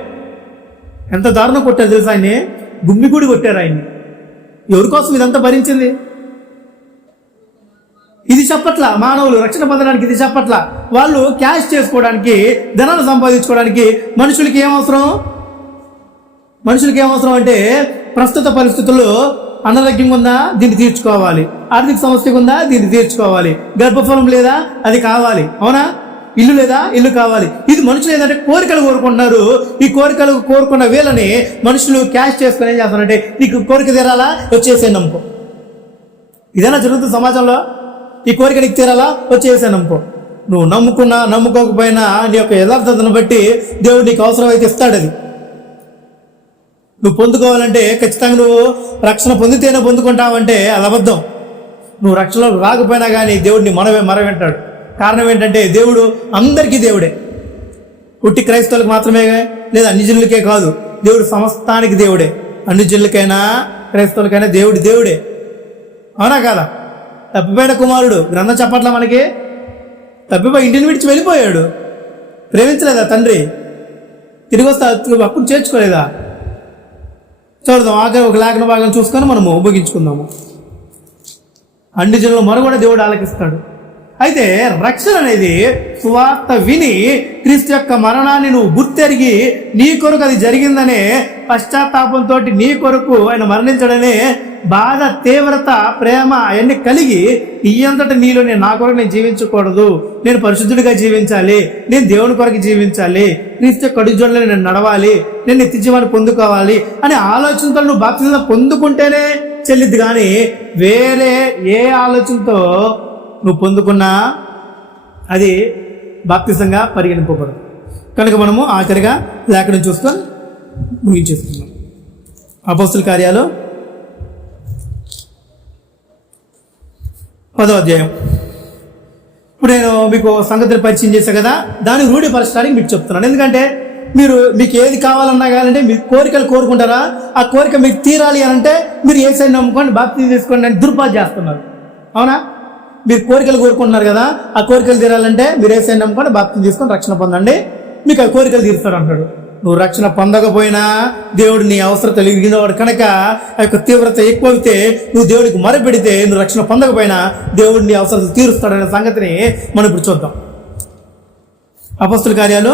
ఎంత దారుణం కొట్టారు తెలుసా? ఆయన్ని గుమ్మిగూడి కొట్టారు ఆయన్ని. ఎవరి కోసం ఇదంతా భరించింది? ఇది చెప్పట్లా. మానవులు రక్షణ పొందడానికి ఇది చెప్పట్లా. వాళ్ళు క్యాష్ చేసుకోవడానికి, ధనాలు సంపాదించుకోవడానికి మనుషులకి ఏమవసరం? మనుషులకి ఏమవసరం అంటే ప్రస్తుత పరిస్థితుల్లో అనారోగ్యం ఉందా? దీన్ని తీర్చుకోవాలి. ఆర్థిక సమస్య ఉందా? దీన్ని తీర్చుకోవాలి. గర్భఫలం లేదా? అది కావాలి. అవునా? ఇల్లు లేదా? ఇల్లు కావాలి. ఇది మనుషులు ఏంటంటే కోరికలు కోరుకుంటున్నారు. ఈ కోరికలు కోరుకున్న వీళ్ళని మనుషులు క్యాష్ చేసుకుని ఏం చేస్తారంటే, నీకు కోరిక తీరాలా? వచ్చేసే నమ్ముకో. ఇదేనా జరుగుతుంది సమాజంలో? ఈ కోరిక నీకు తీరాలా? వచ్చేసే నమ్ముకో. నువ్వు నమ్ముకున్నా నమ్ముకోకపోయినా నీ యొక్క యథార్థతను బట్టి దేవుడు నీకు అవసరం అయితే ఇస్తాడు. అది నువ్వు పొందుకోవాలంటే ఖచ్చితంగా నువ్వు రక్షణ పొందితేనే పొందుకుంటావంటే అది అబద్ధం. నువ్వు రక్షణలో రాకపోయినా కానీ దేవుడిని మరవింటాడు. కారణం ఏంటంటే దేవుడు అందరికీ దేవుడే. పుట్టి క్రైస్తవులకు మాత్రమే లేదా అన్ని జనులకే కాదు, దేవుడు సమస్తానికి దేవుడే. అన్ని జనులకైనా క్రైస్తవులకైనా దేవుడే. అవునా కాదా? తప్పిపోయిన కుమారుడు గ్రంథం చెప్పట్లా మనకి? తప్పిపోయి ఇంటిని విడిచి వెళ్ళిపోయాడు. ప్రేమించలేదా తండ్రి? తిరిగి వస్తా అప్పుడు చేర్చుకోలేదా? చూడదాం ఆఖరి ఒక లేఖన భాగం చూసుకొని మనము ఉపయోగించుకుందాము. అన్ని జనుల మొర కూడా దేవుడు ఆలకిస్తాడు. అయితే రక్షణ అనేది సువార్త విని క్రీస్తు యొక్క మరణాన్ని నువ్వు గుర్తెరిగి నీ కొరకు అది జరిగిందనే పశ్చాత్తాపంతో నీ కొరకు ఆయన మరణించడనే బాధ, తీవ్రత, ప్రేమ అవన్నీ కలిగి ఇయ్యంతట నీలో నా కొరకు నేను జీవించకూడదు, నేను పరిశుద్ధుడిగా జీవించాలి, నేను దేవుని కొరకు జీవించాలి, క్రీస్తు యొక్క అడుగుజాడలో నేను నడవాలి, నేను నిత్య జీవాన్ని పొందుకోవాలి అనే ఆలోచనతో నువ్వు బాప్తిజం పొందుకుంటేనే చెల్లిద్ది. కానీ వేరే ఏ ఆలోచనతో నువ్వు పొందుకున్నా అది బాప్తిజంగా పరిగణింపబడదు. కనుక మనము ఆఖరిగా లేఖనం చూసుకొని ముగించేస్తున్నాం. అపోస్తల కార్యాలు 10వ అధ్యాయం. ఇప్పుడు నేను మీకు సంగతిని పరిచయం చేశాను కదా, దాన్ని రూఢిపరచడానికి మీకు చెప్తున్నాను. ఎందుకంటే మీకు ఏది కావాలన్నా కావాలంటే మీరు కోరికలు కోరుకుంటారా? ఆ కోరిక మీకు తీరాలి అని అంటే మీరు యేసయ్యని నమ్ముకొని బాప్తిజం తీసుకోండి అని దుర్పాటు చేస్తున్నారు. అవునా? మీరు కోరికలు కోరుకుంటున్నారు కదా, ఆ కోరికలు తీరాలంటే మీరు యేసయ్యని నమ్ముకొని బాప్తిజం తీసుకొని రక్షణ పొందండి, మీకు ఆ కోరికలు తీరుస్తాడు అంటాడు. నువ్వు రక్షణ పొందకపోయినా దేవుడు నీ అవసరత ఎరిగినవాడు కనుక ఆ యొక్క తీవ్రత ఎక్కువైతే నువ్వు దేవుడికి మొరపెడితే నువ్వు రక్షణ పొందకపోయినా దేవుడు నీ అవసరత తీరుస్తాడనే సంగతిని మనం ఇప్పుడు చూద్దాం. అపోస్తల కార్యాలు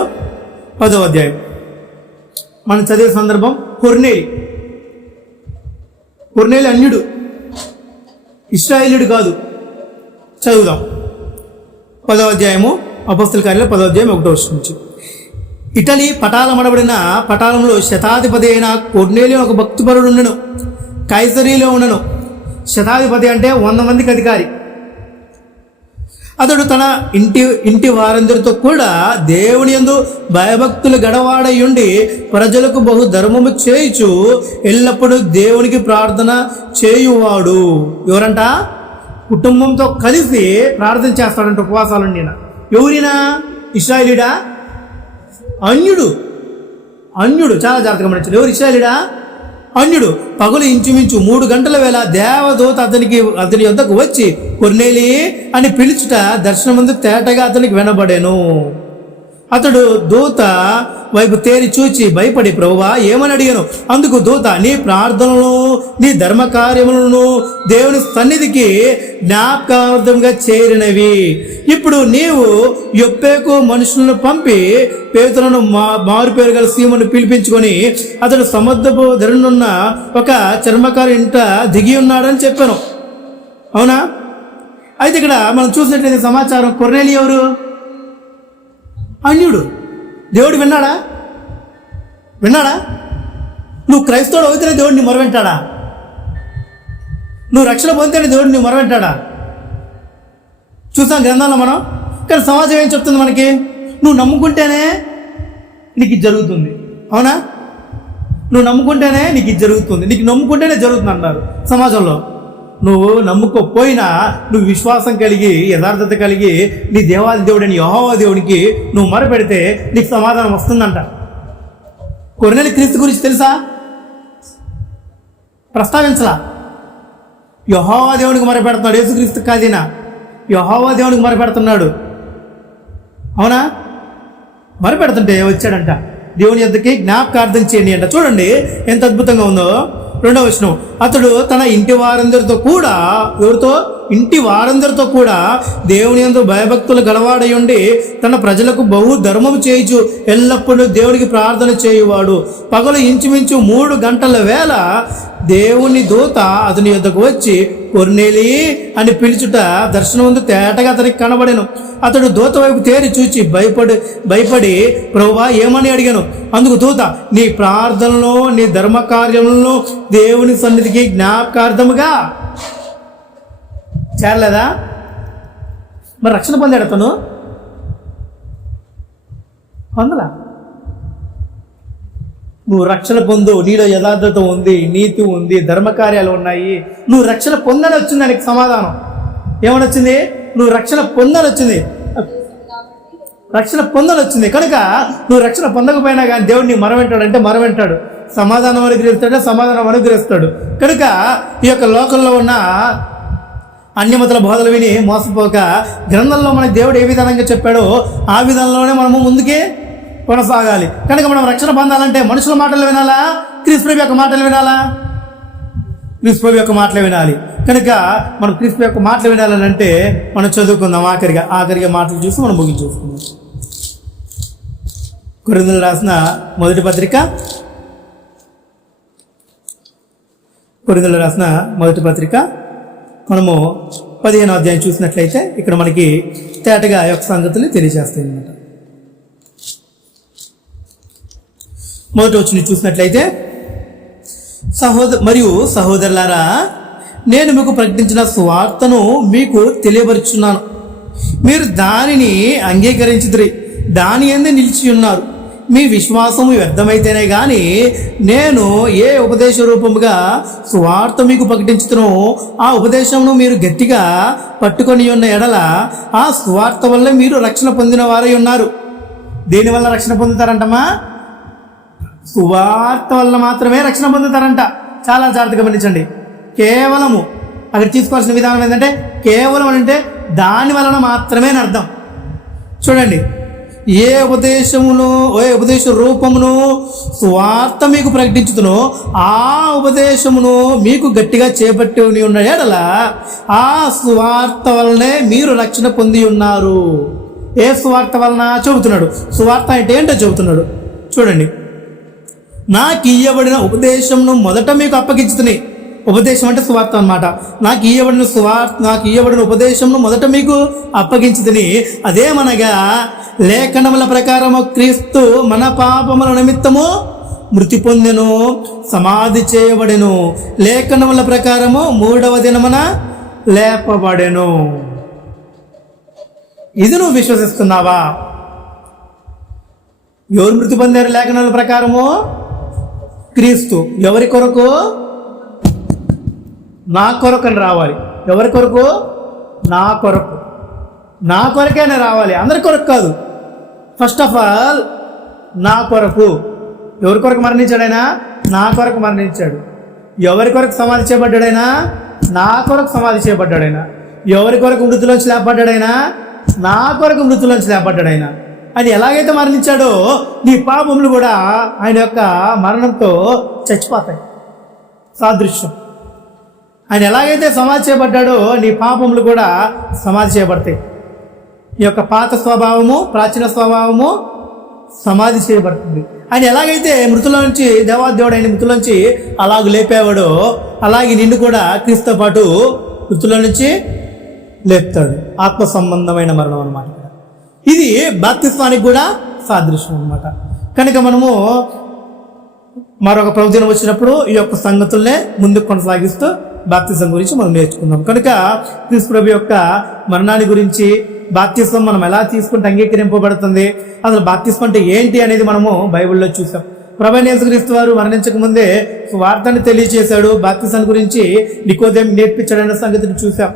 10వ అధ్యాయం మనం చదివే సందర్భం కొర్నేలి అన్యుడు, ఇశ్రాయేలీయుడు కాదు. చదువుదాం 10వ అధ్యాయము. అపోస్తల కార్యాలు 10వ అధ్యాయం 1వ వచనం నుంచి. ఇటలీ పటాలమనబడిన పటాలంలో శతాధిపతి అయిన కొర్నేలి ఒక భక్తిపరుడు ఉండెను. కైసరీలో ఉండను. శతాధిపతి అంటే 100 మందికి అధికారి. అతడు తన ఇంటి వారందరితో కూడా దేవుని యందు భయభక్తులు గడవాడై ఉండి ప్రజలకు బహు ధర్మము చేయుచు ఎల్లప్పుడూ దేవునికి ప్రార్థన చేయువాడు. ఎవరంట? కుటుంబంతో కలిసి ప్రార్థన చేస్తాడంట, ఉపవాసాలు. ఎవరినా? ఇశ్రాయేలీడా? అన్యుడు. చాలా జాగ్రత్తగా గమనించండి. ఎవరు ఇశ్రాయేలీడా? అన్యుడు. పగలు ఇంచుమించు 3 గంటల వేళ దేవదూత అతని వద్దకు వచ్చి కొర్నేలి అని పిలుచుట దర్శనమందు తేటగా అతనికి వినబడెను. అతడు దూత వైపు తేరి చూచి భయపడి, ప్రభువా ఏమని అడిగాను? అందుకు దూత, నీ ప్రార్థనలను నీ ధర్మ కార్యములను దేవుని సన్నిధికి జ్ఞాపకార్థంగా చేరినవి. ఇప్పుడు నీవు యొప్పేకు మనుషులను పంపి పేతులను మారుపేరు గల సీమను పిలిపించుకొని అతడు సముద్రపు ధరనున్న ఒక చర్మకారు ఇంట దిగి ఉన్నాడని చెప్పాను. అవునా? అయితే ఇక్కడ మనం చూసినట్లయితే సమాచారం, కొర్నేలి ఎవరు? అన్యుడు. దేవుడు విన్నాడా? నువ్వు క్రైస్తవుడు అవుతేనే దేవుడు నీ మొరవెంటాడా? నువ్వు రక్షణ పొందితేనే దేవుడు నీ మొరవెంటాడా? చూసాం గ్రంథంలో మనం. కానీ సమాజం ఏం చెప్తుంది మనకి? నువ్వు నమ్ముకుంటేనే నీకు ఇది జరుగుతుంది. అవునా? నువ్వు నమ్ముకుంటేనే నీకు ఇది జరుగుతుంది, నీకు నమ్ముకుంటేనే జరుగుతుంది అన్నారు సమాజంలో. నువ్వు నమ్ముకోపోయినా నువ్వు విశ్వాసం కలిగి యథార్థత కలిగి నీ దేవాది దేవుడని యెహోవా దేవునికి నువ్వు మొరపెడితే నీకు సమాధానం వస్తుందంట. కొర్నేలి క్రీస్తు గురించి తెలుసా? ప్రస్తావించలా. యెహోవా దేవునికి మొరపెడుతున్నాడు, యేసుక్రీస్తు కాదీనా, యెహోవా దేవునికి మొరపెడుతున్నాడు. అవునా? మొరపెడుతుంటే వచ్చాడంట, దేవుని యొద్దకి జ్ఞాపకార్థం చేయండి అంట. చూడండి ఎంత అద్భుతంగా ఉందో. 2వ వచనం, అతడు తన ఇంటి వారందరితో కూడా, ఎవరితో? ఇంటి వారందరితో కూడా దేవుని యందు భయభక్తులు గలవాడై ఉండి తన ప్రజలకు బహు ధర్మము చేయుచు ఎల్లప్పుడూ దేవుడికి ప్రార్థన చేయువాడు. పగలు ఇంచుమించు 3 గంటల వేళ దేవుని దూత అతని యొద్దకు వచ్చి కొర్నేలి అని పిలుచుట దర్శనమందు తేటగా అతనికి కనబడెను. అతడు దూత వైపు తేరి చూచి భయపడి ప్రభువా ఏమని అడిగాను? అందుకు దూత, నీ ప్రార్థనలో నీ ధర్మ కార్యములను దేవుని సన్నిధికి జ్ఞాపకార్థముగా చేరలేదా? మరి రక్షణ పొందాడు అతను? పొందలా. నువ్వు రక్షణ పొందు, నీలో యథార్థత ఉంది, నీతి ఉంది, ధర్మకార్యాలు ఉన్నాయి. నువ్వు రక్షణ పొందని వచ్చింది. దానికి సమాధానం ఏమని వచ్చింది? నువ్వు రక్షణ పొందని వచ్చింది. కనుక నువ్వు రక్షణ పొందకపోయినా కానీ దేవుడు నీ మరవెంటాడు అంటే మరవెంటాడు, సమాధానం అనుగ్రహిస్తాడు. కనుక ఈ యొక్క లోకంలో ఉన్న అన్యమతుల బోధలు విని మోసపోక గ్రంథంలో మనకి దేవుడు ఏ విధానంగా చెప్పాడో ఆ విధానంలోనే మనము ముందుకే కొనసాగాలి. కనుక మనం రక్షణ పొందాలంటే మనుషుల మాటలు వినాలా? క్రీస్తు ప్రభు యొక్క మాటలు వినాలా? క్రీస్తు ప్రభు యొక్క మాటలు వినాలి. కనుక మనం క్రీస్తు యొక్క మాటలు వినాలని అంటే మనం చదువుకుందాం. ఆఖరిగా మాటలు చూసి మనం ముగించేసుకుందాం. కొరింథీయులకు రాసిన మొదటి పత్రిక మనము 15వ అధ్యాయం చూసినట్లయితే ఇక్కడ మనకి తేటగా యొక్క సంగతులు తెలియజేస్తాయి అన్నమాట. మొదటి వచనం చూసినట్లయితే, మరియు సహోదరులారా, నేను మీకు ప్రకటించిన సువార్తను మీకు తెలియపరుచున్నాను. మీరు దానిని అంగీకరించితిరి, దాని యందు నిలిచి ఉన్నారు. మీ విశ్వాసము వ్యర్థమైతేనే గాని నేను ఏ ఉపదేశ రూపముగా సువార్త మీకు ప్రకటించుతునో ఆ ఉపదేశమును మీరు గట్టిగా పట్టుకొని ఉన్న ఎడల ఆ సువార్త వల్ల మీరు రక్షణ పొందిన వారై ఉన్నారు. దేనివల్ల రక్షణ పొందుతారంటమ్మా? సువార్త వల్ల మాత్రమే రక్షణ పొందుతారంట. చాలా జాగ్రత్తగా గమనించండి. కేవలము అక్కడ తీసుకోవాల్సిన విధానం ఏంటంటే, కేవలం అంటే దాని వలన మాత్రమే అని అర్థం. చూడండి, ఏ ఉపదేశ రూపమును సువార్త మీకు ప్రకటించుతునో ఆ ఉపదేశమును మీకు గట్టిగా చేపట్టి ఉన్న ఎడల ఆ సువార్త వలనే మీరు రక్షణ పొంది ఉన్నారు. ఏ సువార్త వలన చెబుతున్నాడు? సువార్త అంటే ఏంటో చెబుతున్నాడు. చూడండి, నాకు ఇయ్యబడిన ఉపదేశంను మొదట మీకు అప్పగించుతున్నాయి. ఉపదేశం అంటే సువార్త అన్నమాట. నాకు ఇయ్యబడిన ఉపదేశంను మొదట మీకు అప్పగించుతుని, అదేమనగా లేఖనముల ప్రకారము క్రీస్తు మన పాపముల నిమిత్తము మృతి పొందెను, సమాధి చేయబడెను, లేఖనముల ప్రకారము 3వ దినమున లేపబడెను. ఇది నువ్వు విశ్వసిస్తున్నావా? ఎవరు మృతి పొందారు లేఖనాల ప్రకారము? క్రీస్తు. ఎవరి కొరకు? నా కొరకు అని రావాలి. ఎవరి కొరకు? నా కొరకు. నా కొరకైనా రావాలి, అందరి కొరకు కాదు. ఫస్ట్ ఆఫ్ ఆల్ నా కొరకు. ఎవరి కొరకు మరణించాడైనా? నా కొరకు మరణించాడు. ఎవరి కొరకు సమాధి చేయబడ్డాడైనా? నా కొరకు సమాధి చేయబడ్డాడైనా. ఎవరి కొరకు మృతిలోంచి లేపడ్డాడైనా? నా కొరకు మృతిలోంచి లేపడ్డాడైనా. ఆయన ఎలాగైతే మరణించాడో నీ పాపములు కూడా ఆయన యొక్క మరణంతో చచ్చిపోతాయి. సాదృశ్యం. ఆయన ఎలాగైతే సమాధి చేయబడ్డాడో నీ పాపములు కూడా సమాధి చేయబడతాయి. ఈ యొక్క పాత స్వభావము, ప్రాచీన స్వభావము సమాధి చేయబడుతుంది. ఆయన ఎలాగైతే మృతుల నుంచి దేవాదేవుడు ఆయన మృతుల నుంచి అలాగ లేపేవాడో అలాగే నిన్ను కూడా క్రీస్తుతో పాటు మృతుల నుంచి లేపుతాడు. ఆత్మ సంబంధమైన మరణం అన్నమాట. ఇది బాప్తిస్మానికి కూడా సాదృశ్యం అన్నమాట. కనుక మనము మరొక ప్రభుదినం వచ్చినప్పుడు ఈ యొక్క సంగతుల్నే ముందుకు కొనసాగిస్తూ బాప్తిజం గురించి మనం నేర్చుకుందాం. కనుక క్రీస్తు ప్రభు యొక్క మరణాన్ని గురించి, బాప్తిస్మం మనం ఎలా తీసుకుంటే అంగీకరింపబడుతుంది, అసలు బాప్తిస్మం అంటే ఏంటి అనేది మనము బైబిల్లో చూసాం. ప్రభువైన యేసుక్రీస్తు వారు మరణించక ముందే వార్తని తెలియజేశాడు. బాప్తిస్మం గురించి నికోదేము నేర్పించాడన్న సంగతిని చూసాం.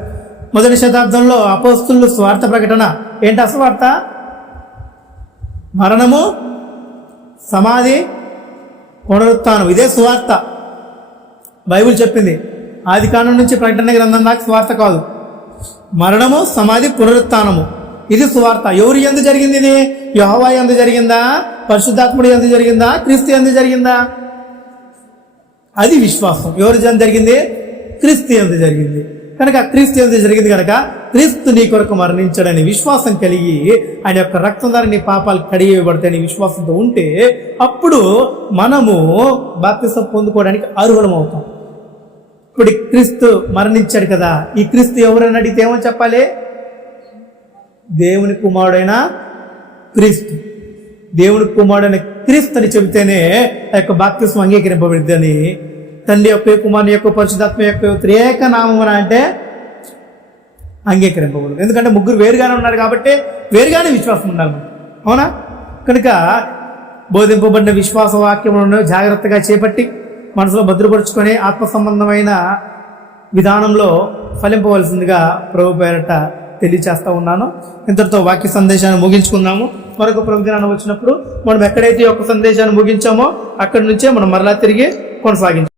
మొదటి శతాబ్దంలో అపోస్తులు స్వార్థ ప్రకటన ఏంటి? అస్వార్థ, మరణము, సమాధి, పునరుత్థానం. ఇదే స్వార్థ. బైబిల్ చెప్పింది. ఆది కాండం నుంచి ప్రకటన గ్రంథం దాకా స్వార్థ కాదు. మరణము, సమాధి, పునరుత్థానము, ఇది సువార్త. ఎవరి యందు జరిగింది? ఇది యెహోవా యందు జరిగిందా? పరిశుద్ధాత్ముడి యందు జరిగిందా? క్రీస్తు యందు జరిగిందా? అది విశ్వాసం. ఎవరి యందు జరిగింది? క్రీస్తు యందు జరిగింది. కనుక క్రీస్తు యందు జరిగింది కనుక క్రీస్తు నీ కొరకు మరణించాడని విశ్వాసం కలిగి ఆయన యొక్క రక్తం ద్వారా నీ పాపాలు కడిగివేయబడతాయని విశ్వాసంతో ఉంటే అప్పుడు మనము బాప్తిసం పొందుకోవడానికి అర్హులం అవుతాం. ఇప్పుడు క్రీస్తు మరణించాడు కదా, ఈ క్రీస్తు ఎవరని అడిగితే ఏమని చెప్పాలి? దేవుని కుమారుడైన క్రీస్తు. దేవుని కుమారుడైన క్రీస్తు అని చెబితేనే ఆ యొక్క బాప్తిస్మం అంగీకరింపబడిందని. తండ్రి యొక్క, కుమారుని యొక్క, పరిశుద్ధాత్మ యొక్క త్రియేక నామమున అంటే అంగీకరింపబడదు. ఎందుకంటే ముగ్గురు వేరుగానే ఉన్నారు కాబట్టి వేరుగానే విశ్వాసం ఉండాలి మనం. అవునా? కనుక బోధింపబడిన విశ్వాస వాక్యములను జాగ్రత్తగా చేపట్టి మనసులో భద్రపరుచుకొని ఆత్మ సంబంధమైన విధానంలో ఫలింపవలసిందిగా ప్రభు పేరట తెలియచేస్తా ఉన్నాను. ఇంతటితో వాక్య సందేశాన్ని ముగించుకుందాము. మరొక ప్రభు దినాన్ని వచ్చినప్పుడు మనం ఎక్కడైతే ఒక సందేశాన్ని ముగించామో అక్కడి నుంచే మనం మరలా తిరిగి కొనసాగించాం.